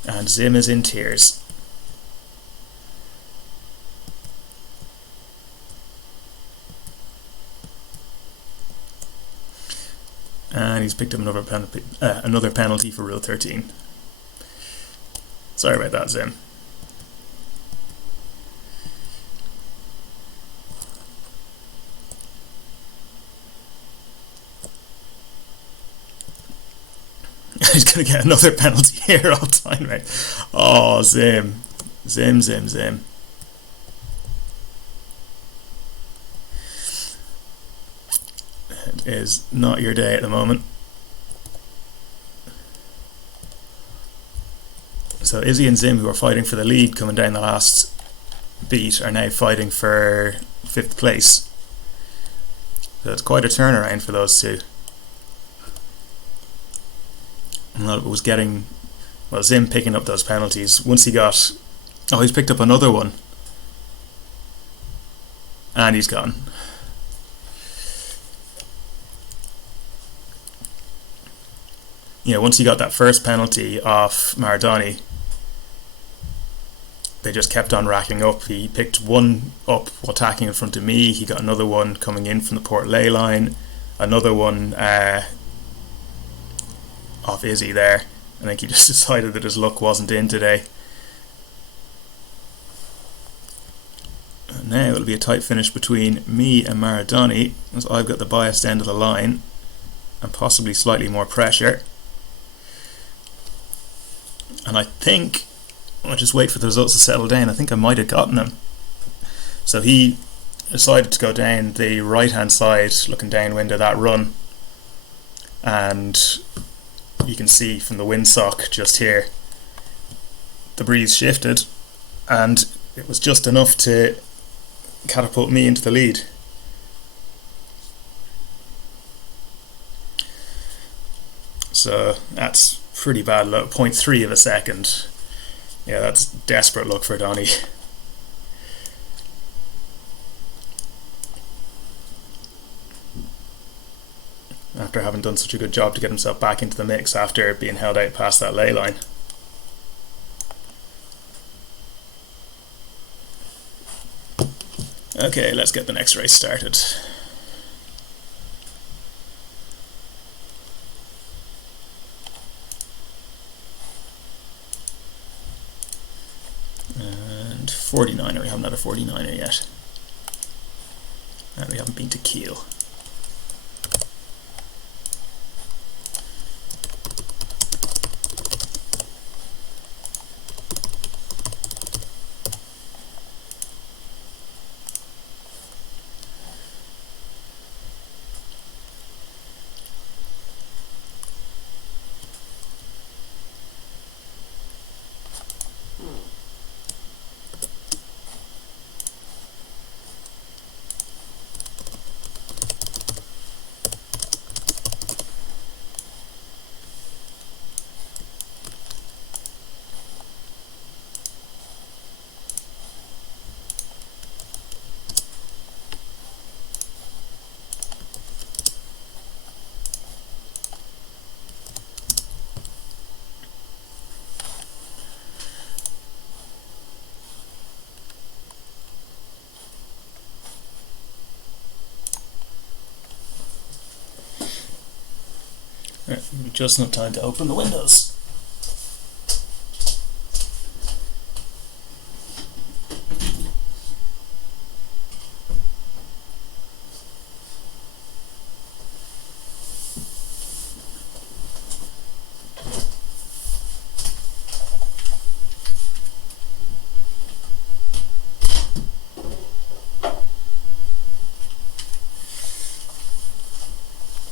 And Zim is in tears. And he's picked up another penalty for Rule 13. Sorry about that, Zim. He's going to get another penalty here all the time, right? Oh, Zim. Zim. It is not your day at the moment. So Izzy and Zim, who are fighting for the lead coming down the last beat, are now fighting for 5th place. So it's quite a turnaround for those two. And it was getting, well, Zim picking up those penalties. Once he got, oh, he's picked up another one. And he's gone. Yeah, once he got that first penalty off Maradoni, they just kept on racking up. He picked one up while tacking in front of me. He got another one coming in from the port ley line. Another one off Izzy there. I think he just decided that his luck wasn't in today. And now it'll be a tight finish between me and Maradoni, as I've got the biased end of the line and possibly slightly more pressure. And I think, I'll just wait for the results to settle down, I think I might have gotten him. So he decided to go down the right hand side, looking downwind of that run, and you can see from the windsock just here, the breeze shifted and it was just enough to catapult me into the lead. So that's pretty bad luck. 0.3 of a second. Yeah, that's desperate luck for Donny. After having done such a good job to get himself back into the mix after being held out past that ley line. Okay, let's get the next race started. And 49er, we haven't had a 49er yet. And we haven't been to keel. Right, just enough time to open the windows.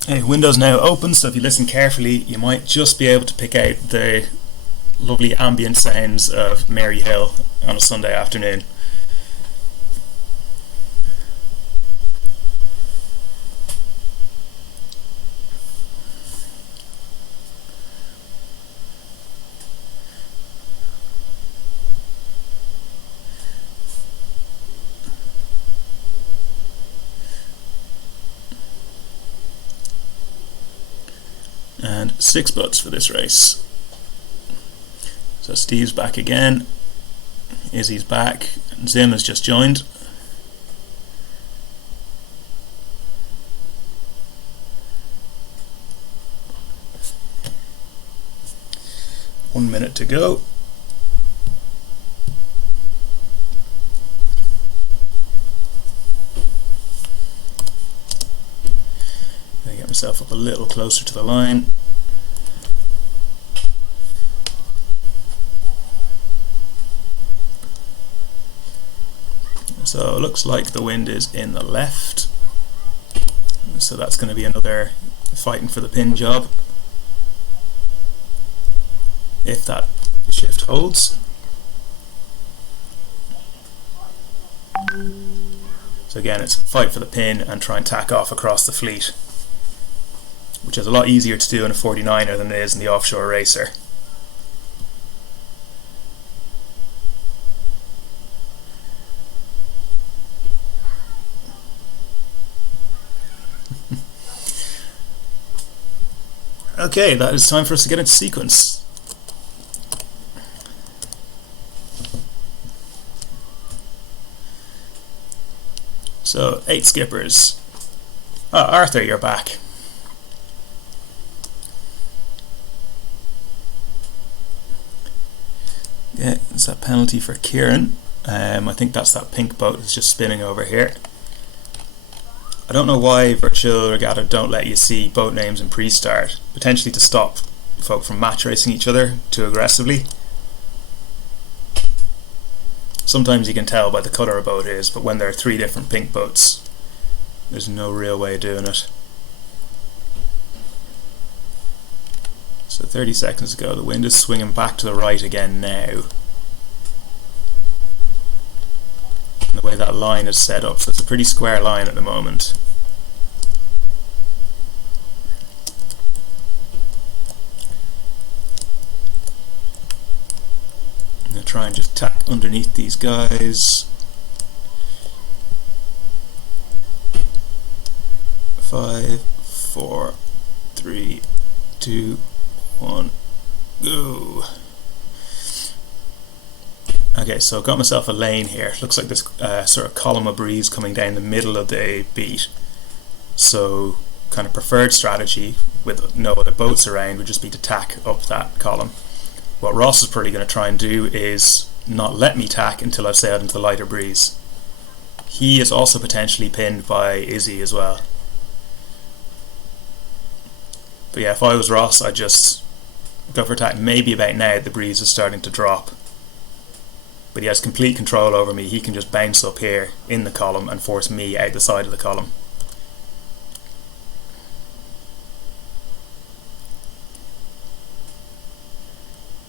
Okay, windows now open, so if you listen carefully you might just be able to pick out the lovely ambient sounds of Mary Hill on a Sunday afternoon. And 6 boats for this race. So Steve's back again, Izzy's back, and Zim has just joined. One minute to go. Gonna get myself up a little closer to the line. So it looks like the wind is in the left, so that's going to be another fighting for the pin job, if that shift holds. So again, it's fight for the pin and try and tack off across the fleet, which is a lot easier to do in a 49er than it is in the offshore racer. Okay, that is time for us to get into sequence. So, 8 skippers. Oh, Arthur, you're back. Yeah, it's that penalty for Kieran. I think that's that pink boat that's just spinning over here. I don't know why Virtual Regatta don't let you see boat names in pre-start, potentially to stop folk from match racing each other too aggressively. Sometimes you can tell by the colour a boat is, but when there are 3 different pink boats, there's no real way of doing it. So 30 seconds ago, the wind is swinging back to the right again now. And the way that line is set up, so it's a pretty square line at the moment. I'm going to try and just tack underneath these guys. 5, 4, 3, 2, 1, go. Okay, so I've got myself a lane here. Looks like this sort of column of breeze coming down the middle of the beat. So, kind of preferred strategy with no other boats around would just be to tack up that column. What Ross is probably going to try and do is not let me tack until I've sailed into the lighter breeze. he is also potentially pinned by Izzy as well. But yeah, if I was Ross, I'd just go for attack. Maybe about now the breeze is starting to drop. But he has complete control over me. He can just bounce up here in the column and force me out the side of the column.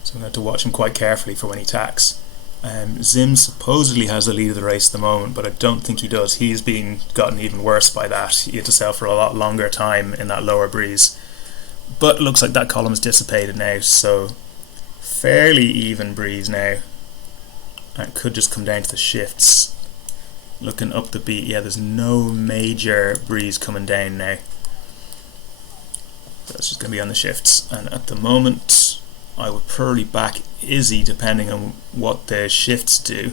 So I'm going to have to watch him quite carefully for when he attacks. Zim supposedly has the lead of the race at the moment, but I don't think he does. He's been gotten even worse by that. He had to sail for a lot longer time in that lower breeze. But it looks like that column is dissipated now, so fairly even breeze now. And it could just come down to the shifts. Looking up the beat, yeah, there's no major breeze coming down now. That's just going to be on the shifts. And at the moment, I would probably back Izzy depending on what the shifts do.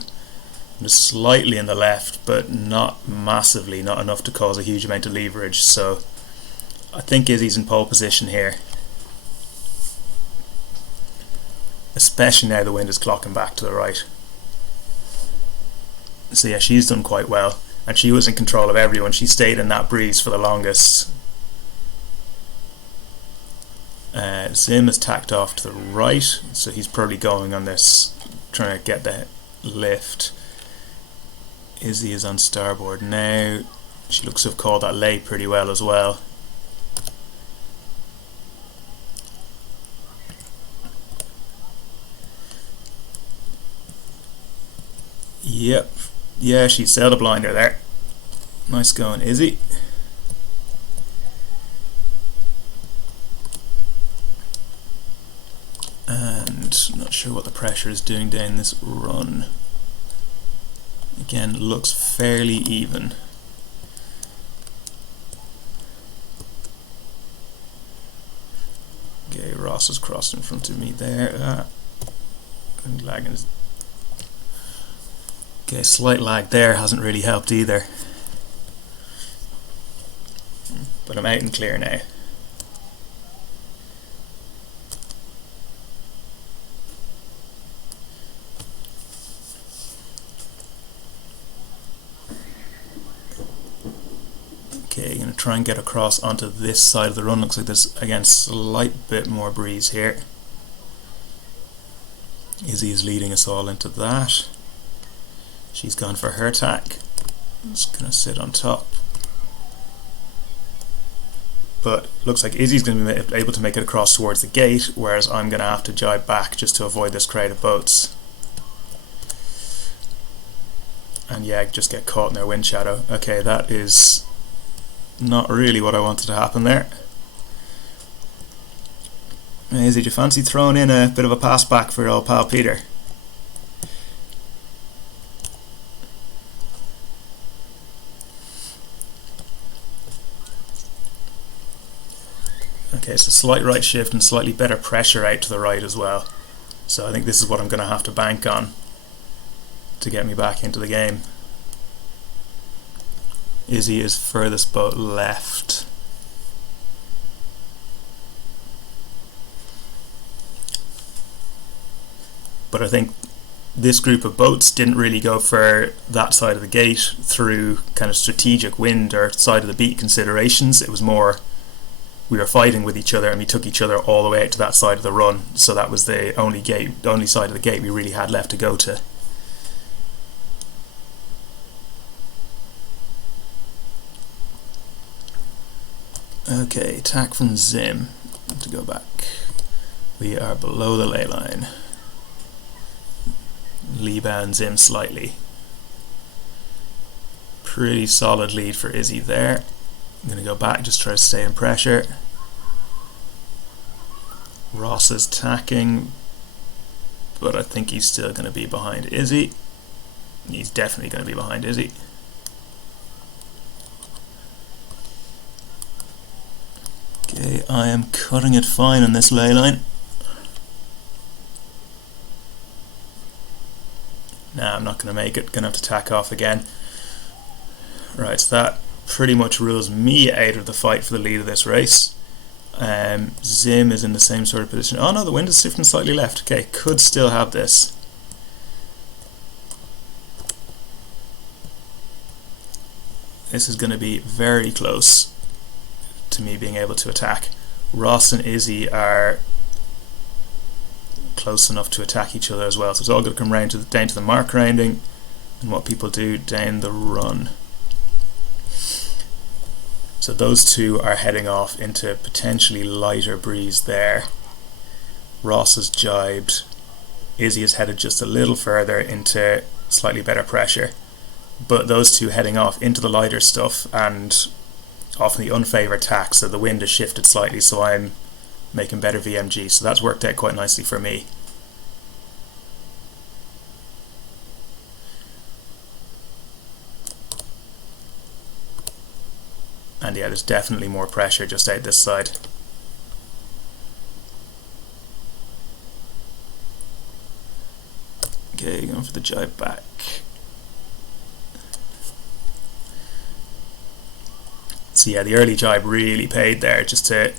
Just slightly in the left, but not massively, not enough to cause a huge amount of leverage. So I think Izzy's in pole position here. Especially now the wind is clocking back to the right. So yeah, she's done quite well. And she was in control of everyone. She stayed in that breeze for the longest. Zim is tacked off to the right, so he's probably going on this, trying to get the lift. Izzy is on starboard now. She looks to have called that lay pretty well as well. Yep, yeah, she sailed a blinder there. Nice going, Izzy. And not sure what the pressure is doing down this run. Again, looks fairly even. Okay, Ross has crossed in front of me there. I'm lagging. Okay, slight lag there, hasn't really helped either. But I'm out and clear now. Okay, going to try and get across onto this side of the run. Looks like there's, again, slight bit more breeze here. Izzy is leading us all into that. She's gone for her tack. Just going to sit on top. But looks like Izzy's going to be able to make it across towards the gate, whereas I'm going to have to jibe back just to avoid this crowd of boats. And yeah, just get caught in their wind shadow. Okay, that is not really what I wanted to happen there. Izzy, do you fancy throwing in a bit of a pass back for your old pal Peter? Okay, so slight right shift and slightly better pressure out to the right as well. So I think this is what I'm going to have to bank on to get me back into the game. Izzy is furthest boat left. But I think this group of boats didn't really go for that side of the gate through kind of strategic wind or side of the beat considerations. It was more we were fighting with each other and we took each other all the way out to that side of the run. So that was the only side of the gate we really had left to go to. Okay, attack from Zim. To go back. We are below the ley line. Lee bound Zim slightly. Pretty solid lead for Izzy there. I'm going to go back, just try to stay in pressure. Ross is tacking, but I think he's still going to be behind Izzy. He's definitely going to be behind Izzy. Okay, I am cutting it fine on this ley line. Nah, I'm not going to make it. Going to have to tack off again. Right, so that pretty much rules me out of the fight for the lead of this race. Zim is in the same sort of position. Oh no, the wind is shifting slightly left. Okay, could still have this. this is going to be very close to me being able to attack. Ross and Izzy are close enough to attack each other as well, so it's all going to come down to the mark rounding and what people do down the run. So those two are heading off into potentially lighter breeze there. Ross has jibed. Izzy has headed just a little further into slightly better pressure. But those two heading off into the lighter stuff and off in the unfavoured tack, so the wind has shifted slightly, so I'm making better VMG. So that's worked out quite nicely for me. And yeah, there's definitely more pressure just out this side. Okay, going for the jibe back. So yeah, the early jibe really paid there, just to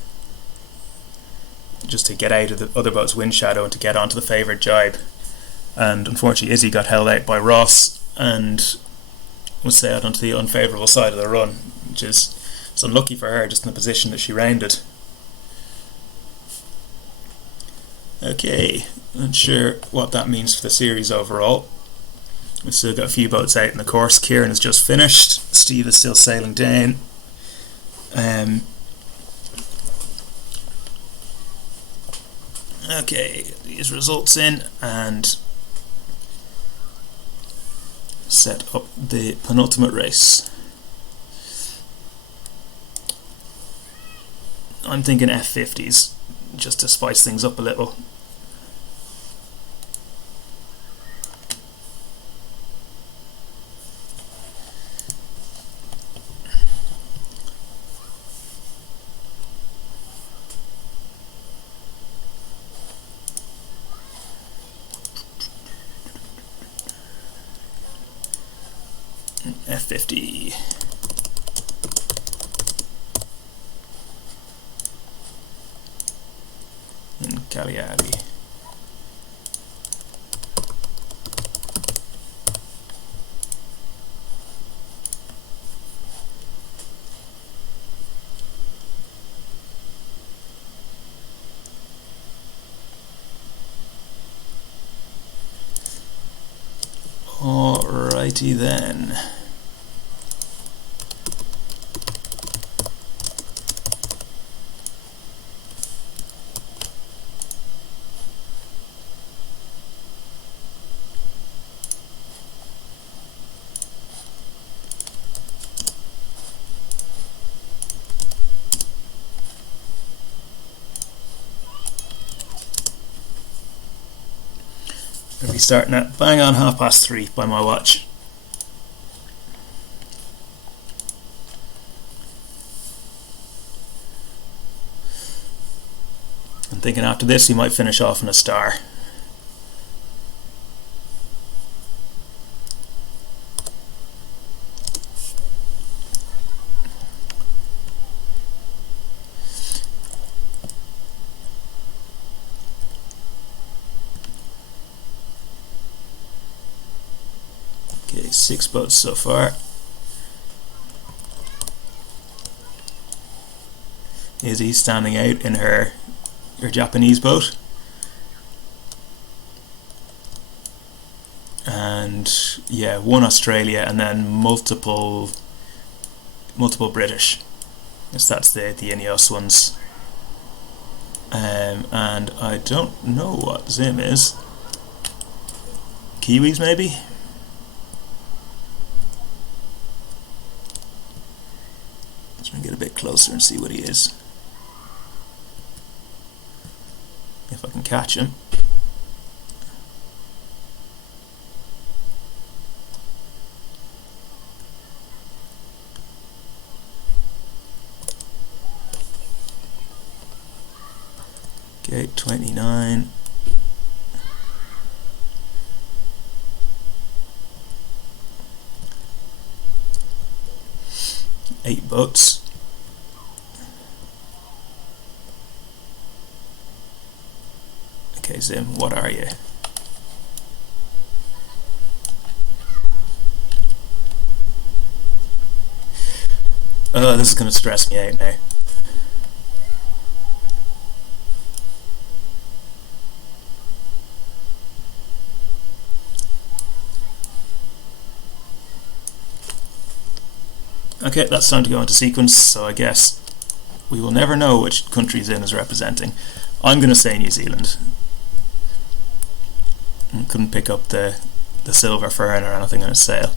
get out of the other boat's wind shadow and to get onto the favoured jibe. And unfortunately Izzy got held out by Ross and was sailed onto the unfavourable side of the run, which is it's unlucky for her, just in the position that she rounded. Okay, not sure what that means for the series overall. We've still got a few boats out in the course. Kieran has just finished. Steve is still sailing down. Okay, these results in and set up the penultimate race. I'm thinking F50s, just to spice things up a little. F50. In Cagliari. Alrighty then. We'll be starting at bang on 3:30 by my watch. I'm thinking after this he might finish off in a star. Okay, 6 boats so far. Izzy standing out in her Japanese boat, and yeah, 1 Australia and then multiple British. Yes, that's the Ineos ones. And I don't know what Zim is. Kiwis maybe? Let's try and get a bit closer and see what he is. If I can catch him. Okay, 29. Eight boats. Okay, Zim, what are you? Oh, this is going to stress me out now. Okay, that's time to go into sequence, so I guess we will never know which country Zim is representing. I'm going to say New Zealand. I couldn't pick up the silver fern or anything on its sail.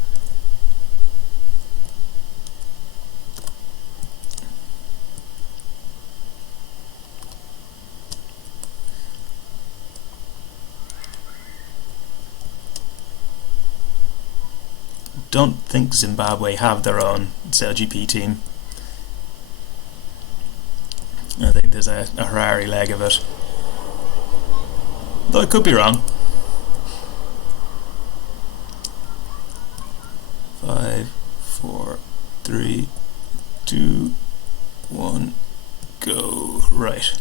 Don't think Zimbabwe have their own SailGP team. I think there's a Harare leg of it. Though I could be wrong. 5, 4, 3, 2, 1, go. Right.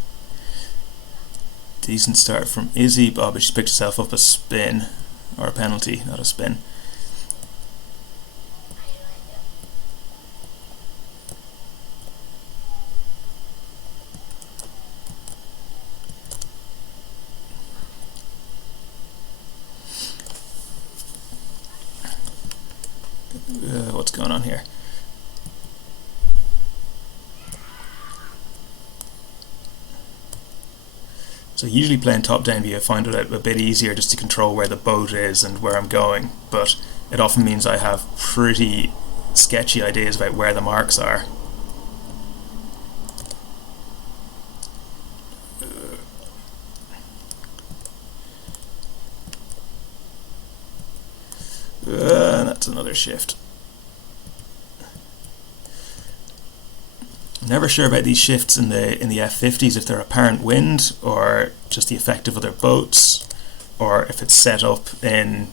Decent start from Izzy. Oh, but she's picked herself up a spin. Or a penalty, not a spin. What's going on here? So usually playing top-down view I find it a bit easier just to control where the boat is and where I'm going, but it often means I have pretty sketchy ideas about where the marks are. That's another shift. I'm never sure about these shifts in the F50s, if they're apparent wind or just the effect of other boats, or if it's set up in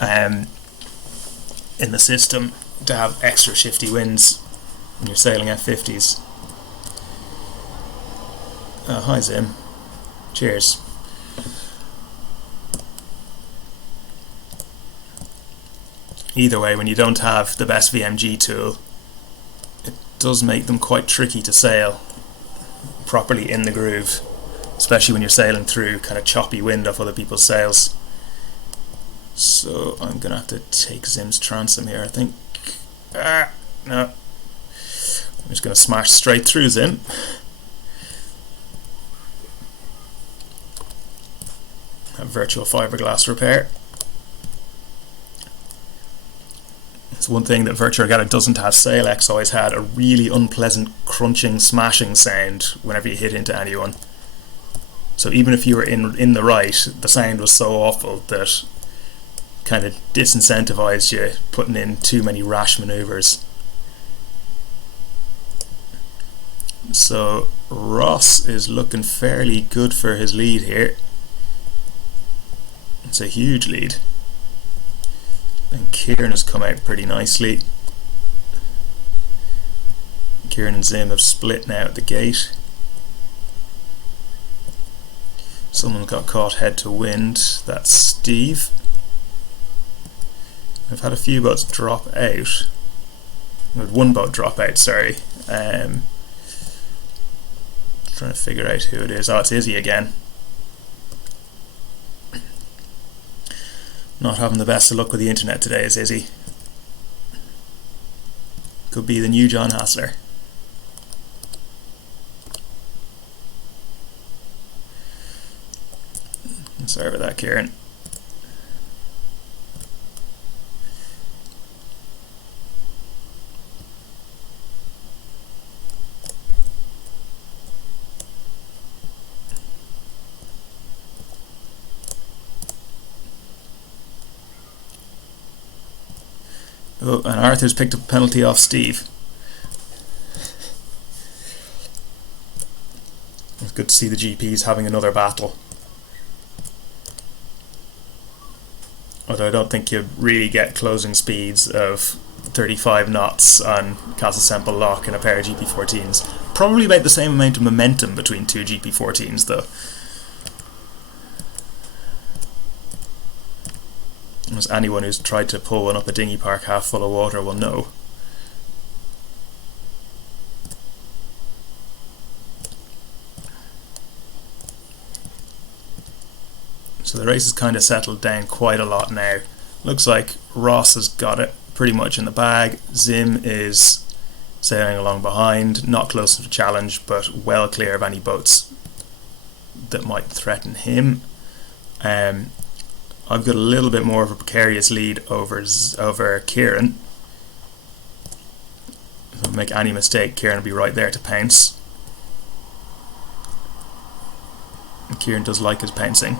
the system to have extra shifty winds when you're sailing F50s. Hi Zim. Cheers. Either way, when you don't have the best VMG tool, it does make them quite tricky to sail properly in the groove, especially when you're sailing through kind of choppy wind off other people's sails. So I'm going to have to take Zim's transom here, I think. No. I'm just going to smash straight through Zim. A virtual fiberglass repair. It's one thing that Virtual Regatta doesn't have. SailX always had a really unpleasant crunching, smashing sound whenever you hit into anyone. So even if you were in the right, the sound was so awful that kind of disincentivized you putting in too many rash maneuvers. So Ross is looking fairly good for his lead here. It's a huge lead. And Kieran has come out pretty nicely. Kieran and Zim have split now at the gate. Someone got caught head to wind. That's Steve. I've had a few boats drop out. I had one boat drop out, sorry. Trying to figure out who it is. Oh, it's Izzy again. Not having the best of luck with the internet today, is Izzy. Could be the new John Hassler. Sorry about that, Kieran. Oh, and Arthur's picked up a penalty off Steve. It's good to see the GPs having another battle. Although I don't think you really get closing speeds of 35 knots on Castle Semple Lock in a pair of GP14s. Probably about the same amount of momentum between two GP14s though. As anyone who's tried to pull one up a dinghy park half full of water will know. So the race has kind of settled down quite a lot now. Looks like Ross has got it pretty much in the bag. Zim is sailing along behind, not close to the challenge, but well clear of any boats that might threaten him. I've got a little bit more of a precarious lead over Kieran. If I make any mistake, Kieran will be right there to pounce. And Kieran does like his pouncing.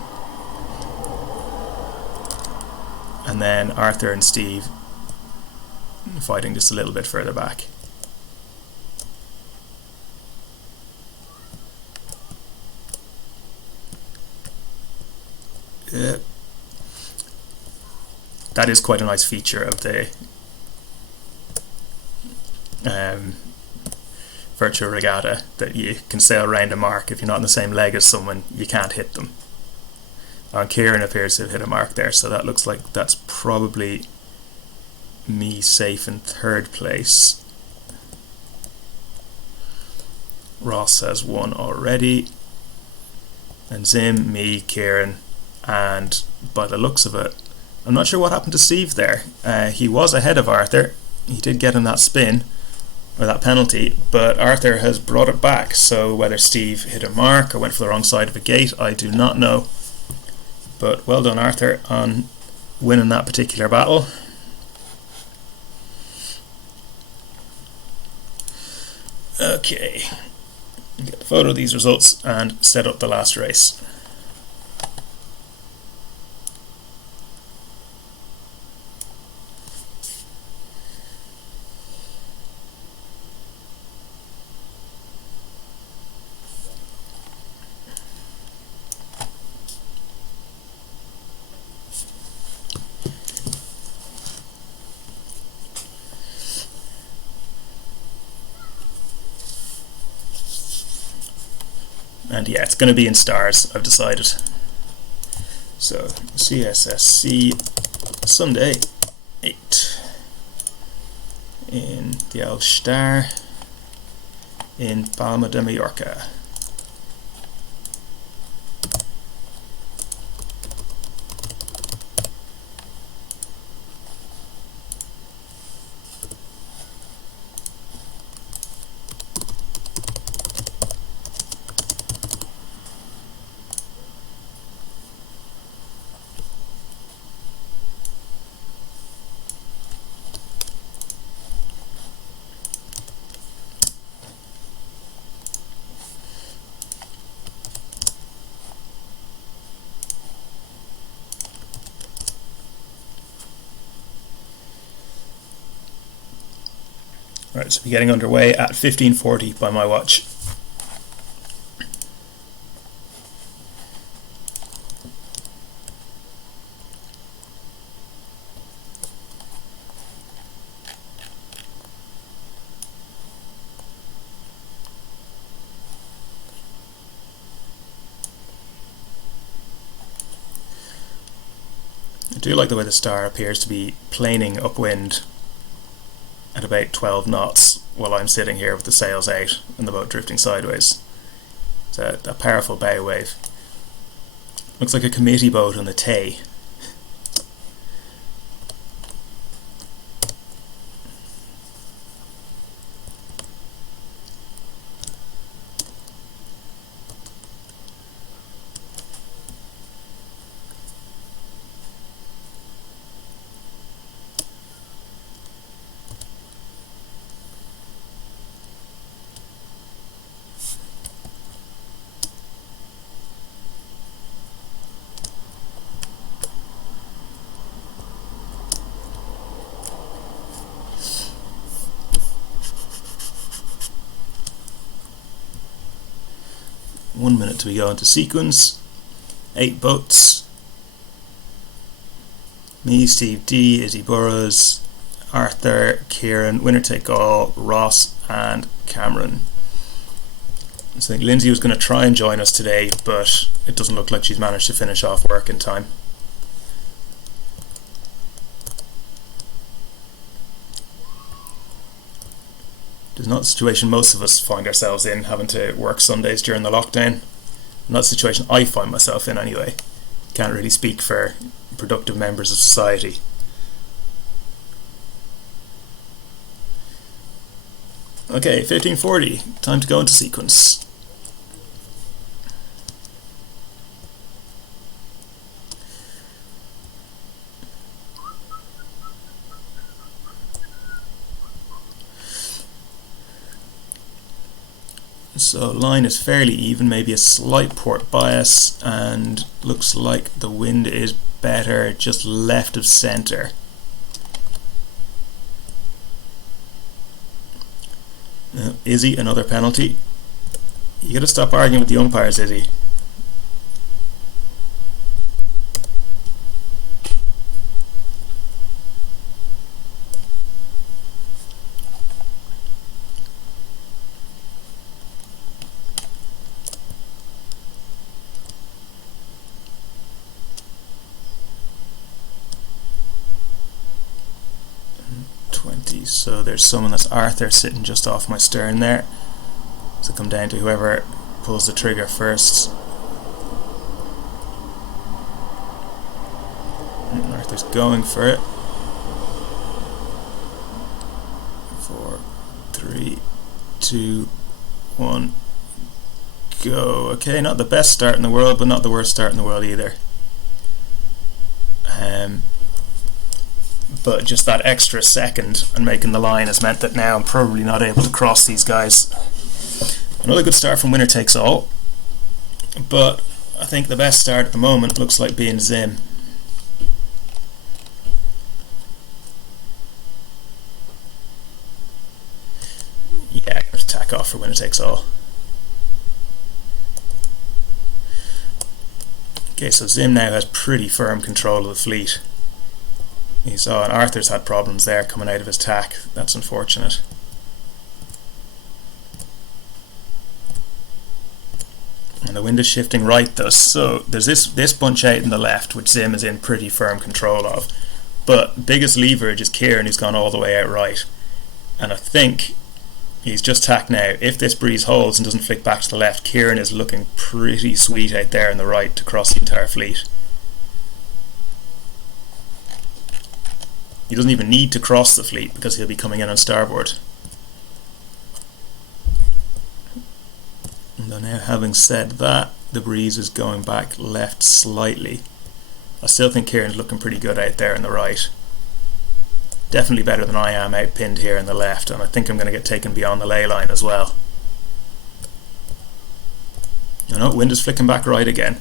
And then Arthur and Steve fighting just a little bit further back. That is quite a nice feature of the virtual regatta, that you can sail around a mark. If you're not on the same leg as someone, you can't hit them. And Kieran appears to have hit a mark there, so that looks like that's probably me safe in third place. Ross has won already, and Zim, me, Kieran, and by the looks of it, I'm not sure what happened to Steve there. He was ahead of Arthur. He did get in that spin, or that penalty, but Arthur has brought it back. So whether Steve hit a mark or went for the wrong side of a gate, I do not know. But well done, Arthur, on winning that particular battle. Okay, get a photo of these results and set up the last race. And yeah, it's going to be in stars, I've decided. So, CSSC Sunday 8 in the El Star in Palma de Mallorca. Right, so we're getting underway at 15:40 by my watch. I do like the way the star appears to be planing upwind at about 12 knots while I'm sitting here with the sails out and the boat drifting sideways. It's a powerful bow wave. Looks like a committee boat on the Tay. One minute till we go into sequence. 8 boats. Me, Steve D, Izzy Burrows, Arthur, Kieran, winner take all, Ross and Cameron. So I think Lindsay was going to try and join us today, but it doesn't look like she's managed to finish off work in time. It's not the situation most of us find ourselves in, having to work Sundays during the lockdown. Not the situation I find myself in anyway. Can't really speak for productive members of society. Okay, 1540, time to go into sequence. So line is fairly even, maybe a slight port bias, and looks like the wind is better just left of center. Izzy, another penalty. You gotta stop arguing with the umpires, Izzy. So there's someone, that's Arthur, sitting just off my stern there. So come down to whoever pulls the trigger first. And Arthur's going for it. 4, 3, 2, 1, go. Okay, not the best start in the world, but not the worst start in the world either. But just that extra second and making the line has meant that now I'm probably not able to cross these guys. Another good start from winner takes all, but I think the best start at the moment looks like being Zim. Yeah, I'm going to tack off for winner takes all. Okay, so Zim now has pretty firm control of the fleet. You saw, and Arthur's had problems there coming out of his tack. That's unfortunate. And the wind is shifting right though, so there's this bunch out in the left which Zim is in pretty firm control of, but biggest leverage is Kieran, who's gone all the way out right, and I think he's just tacked now. If this breeze holds and doesn't flick back to the left, Kieran is looking pretty sweet out there in the right to cross the entire fleet. He doesn't even need to cross the fleet because he'll be coming in on starboard. Though now, having said that, the breeze is going back left slightly. I still think Kieran's looking pretty good out there in the right. Definitely better than I am outpinned here in the left, and I think I'm going to get taken beyond the ley line as well. You know, wind is flicking back right again.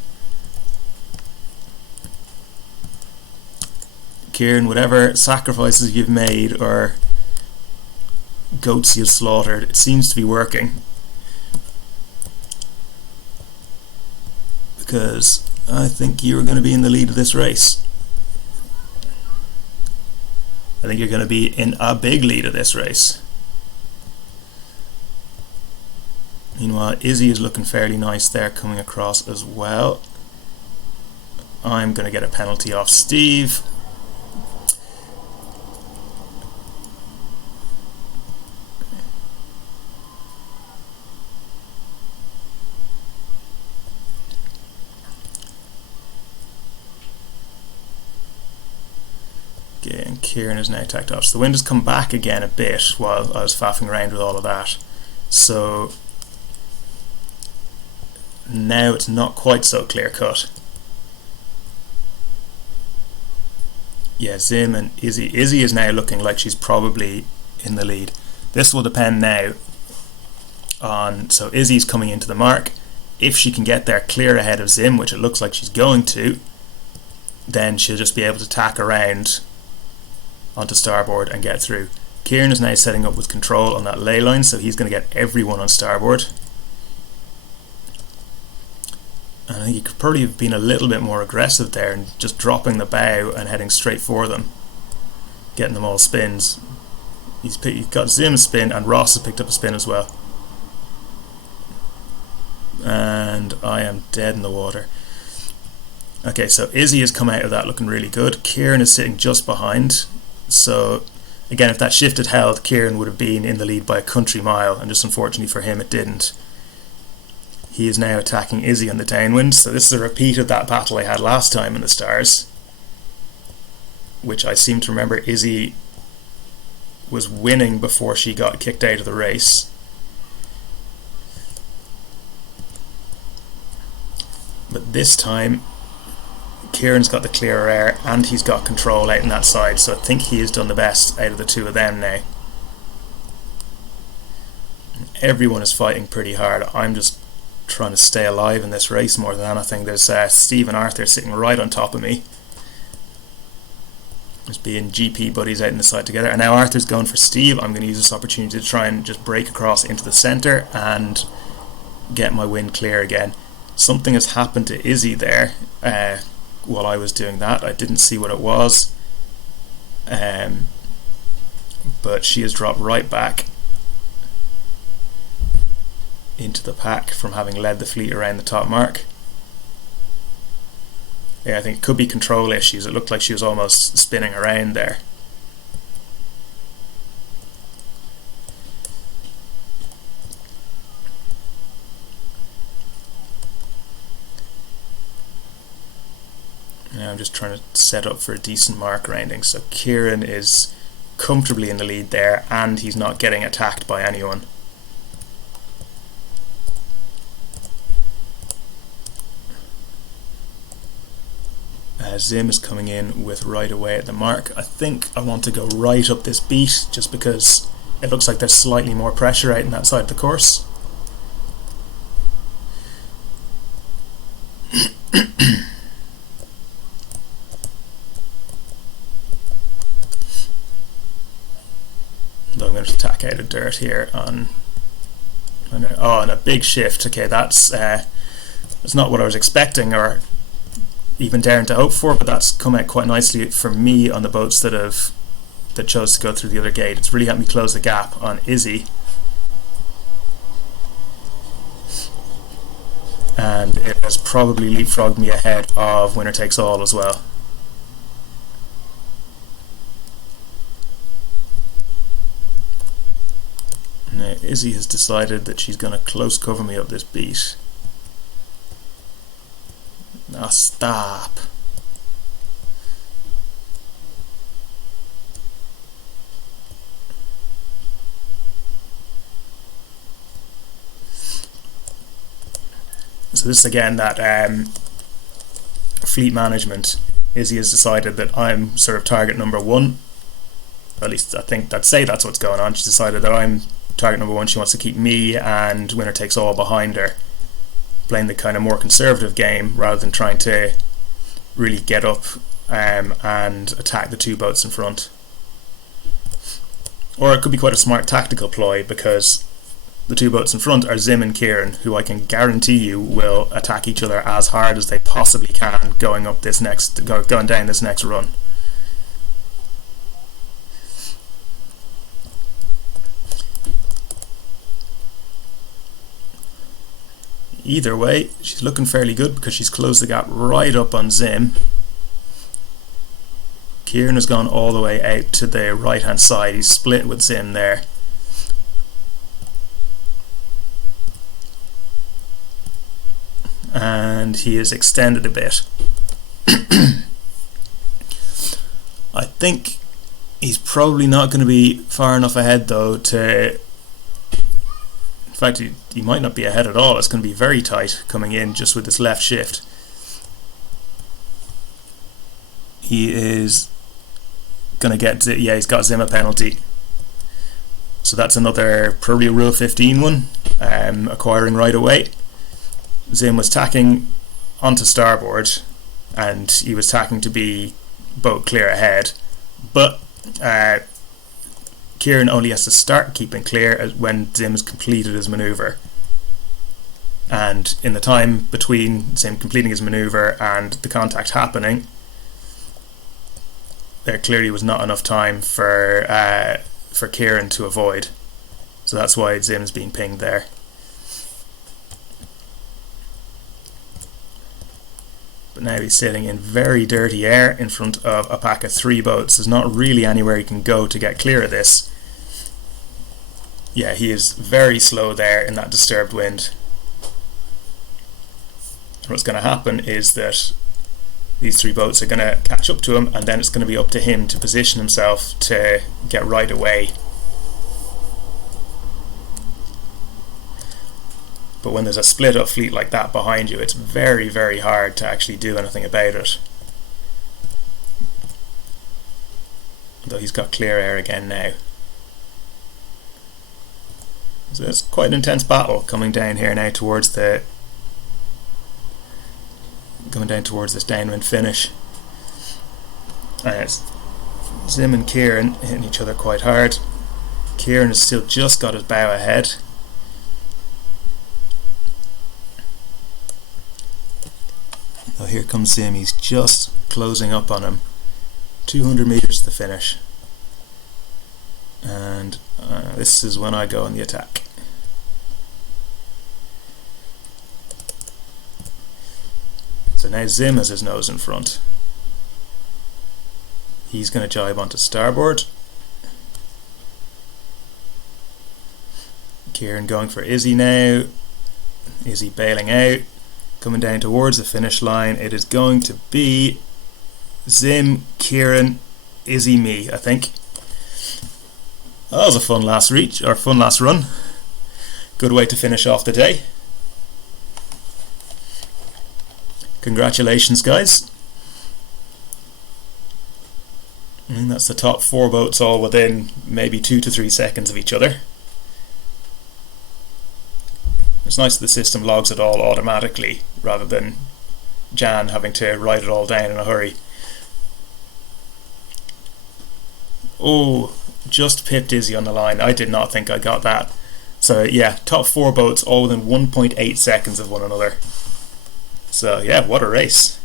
Kieran, whatever sacrifices you've made or goats you've slaughtered, it seems to be working. Because I think you're going to be in the lead of this race. I think you're going to be in a big lead of this race. Meanwhile, Izzy is looking fairly nice there coming across as well. I'm going to get a penalty off Steve. Okay, and Kieran is now tacked off. So the wind has come back again a bit while I was faffing around with all of that. So now it's not quite so clear cut. Yeah, Zim and Izzy. Izzy is now looking like she's probably in the lead. This will depend now on, so Izzy's coming into the mark. If she can get there clear ahead of Zim, which it looks like she's going to, then she'll just be able to tack around onto starboard and get through. Kieran is now setting up with control on that ley line, so he's going to get everyone on starboard. And I think he could probably have been a little bit more aggressive there and just dropping the bow and heading straight for them, getting them all spins. He's got Zim's spin, and Ross has picked up a spin as well. And I am dead in the water. Okay, so Izzy has come out of that looking really good. Kieran is sitting just behind. So again, if that shift had held, Kieran would have been in the lead by a country mile, and just unfortunately for him it didn't. He is now attacking Izzy on the downwind, so this is a repeat of that battle I had last time in the stars, which I seem to remember Izzy was winning before she got kicked out of the race. But this time Kieran's got the clearer air and he's got control out in that side, so I think he has done the best out of the two of them now. Everyone is fighting pretty hard. I'm just trying to stay alive in this race more than anything. There's Steve and Arthur sitting right on top of me, just being GP buddies out in the side together. And now Arthur's going for Steve. I'm going to use this opportunity to try and just break across into the centre and get my wind clear again. Something has happened to Izzy there while I was doing that. I didn't see what it was, but she has dropped right back into the pack from having led the fleet around the top mark. Yeah, I think it could be control issues. It looked like she was almost spinning around there. Now I'm just trying to set up for a decent mark rounding. So Kieran is comfortably in the lead there and he's not getting attacked by anyone. Zim is coming in with right away at the mark. I think I want to go right up this beat just because it looks like there's slightly more pressure out in that side of the course. Though I'm going to tack out of dirt here on and a big shift. Okay, that's not what I was expecting or even daring to hope for, but that's come out quite nicely for me on the boats that chose to go through the other gate. It's really helped me close the gap on Izzy, and it has probably leapfrogged me ahead of Winner Takes All as well. Now Izzy has decided that she's going to close cover me up this beat. Now stop. So this is again that fleet management. Izzy has decided that I'm sort of target number one. At least I think that's what's going on. She's decided that I'm target number one. She wants to keep me and Winner Takes All behind her, playing the kind of more conservative game rather than trying to really get up and attack the two boats in front. Or it could be quite a smart tactical ploy because the two boats in front are Zim and Kieran, who I can guarantee you will attack each other as hard as they possibly can going down this next run. Either way, she's looking fairly good because she's closed the gap right up on Zim. Kieran has gone all the way out to the right hand side. He's split with Zim there. And he is extended a bit. I think he's probably not going to be far enough ahead though to... In fact, he might not be ahead at all. It's going to be very tight coming in just with this left shift. He is going to get... Yeah, he's got Zim a penalty. So that's another, probably a Rule 15 one, acquiring right away. Zim was tacking onto starboard and he was tacking to be boat clear ahead, but Kieran only has to start keeping clear when Zim has completed his manoeuvre, and in the time between Zim completing his manoeuvre and the contact happening, there clearly was not enough time for Kieran to avoid, so that's why Zim's being pinged there. But now he's sailing in very dirty air in front of a pack of 3 boats. There's not really anywhere he can go to get clear of this. Yeah, he is very slow there in that disturbed wind. And what's going to happen is that these three boats are going to catch up to him, and then it's going to be up to him to position himself to get right away. But when there's a split up fleet like that behind you, it's very, very hard to actually do anything about it. Though he's got clear air again now. So it's quite an intense battle coming down here now towards this downwind finish. It's Zim and Kieran hitting each other quite hard. Kieran has still just got his bow ahead. Oh, here comes Zim, he's just closing up on him. 200 meters to the finish. And this is when I go on the attack. So now Zim has his nose in front. He's going to jibe onto starboard. Kieran going for Izzy now. Izzy bailing out. Coming down towards the finish line. It is going to be Zim, Kieran, Izzy, me, I think. That was a fun last run. Good way to finish off the day. Congratulations, guys. And that's the top 4 boats all within maybe 2 to 3 seconds of each other. It's nice that the system logs it all automatically rather than Jan having to write it all down in a hurry. Oh, just pipped Izzy on the line. I did not think I got that. So yeah, top 4 boats all within 1.8 seconds of one another. So yeah, what a race.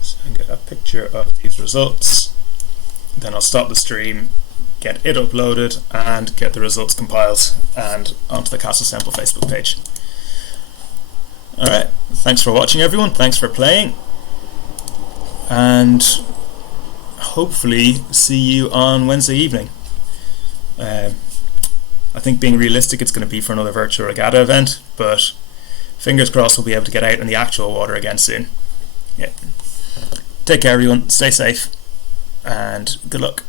So I get a picture of these results. Then I'll stop the stream, get it uploaded, and get the results compiled and onto the Castle Semple Facebook page. Alright, thanks for watching everyone, thanks for playing, and hopefully see you on Wednesday evening. I think, being realistic, it's going to be for another virtual regatta event, but fingers crossed we'll be able to get out in the actual water again soon. Yeah. Take care everyone, stay safe, and good luck.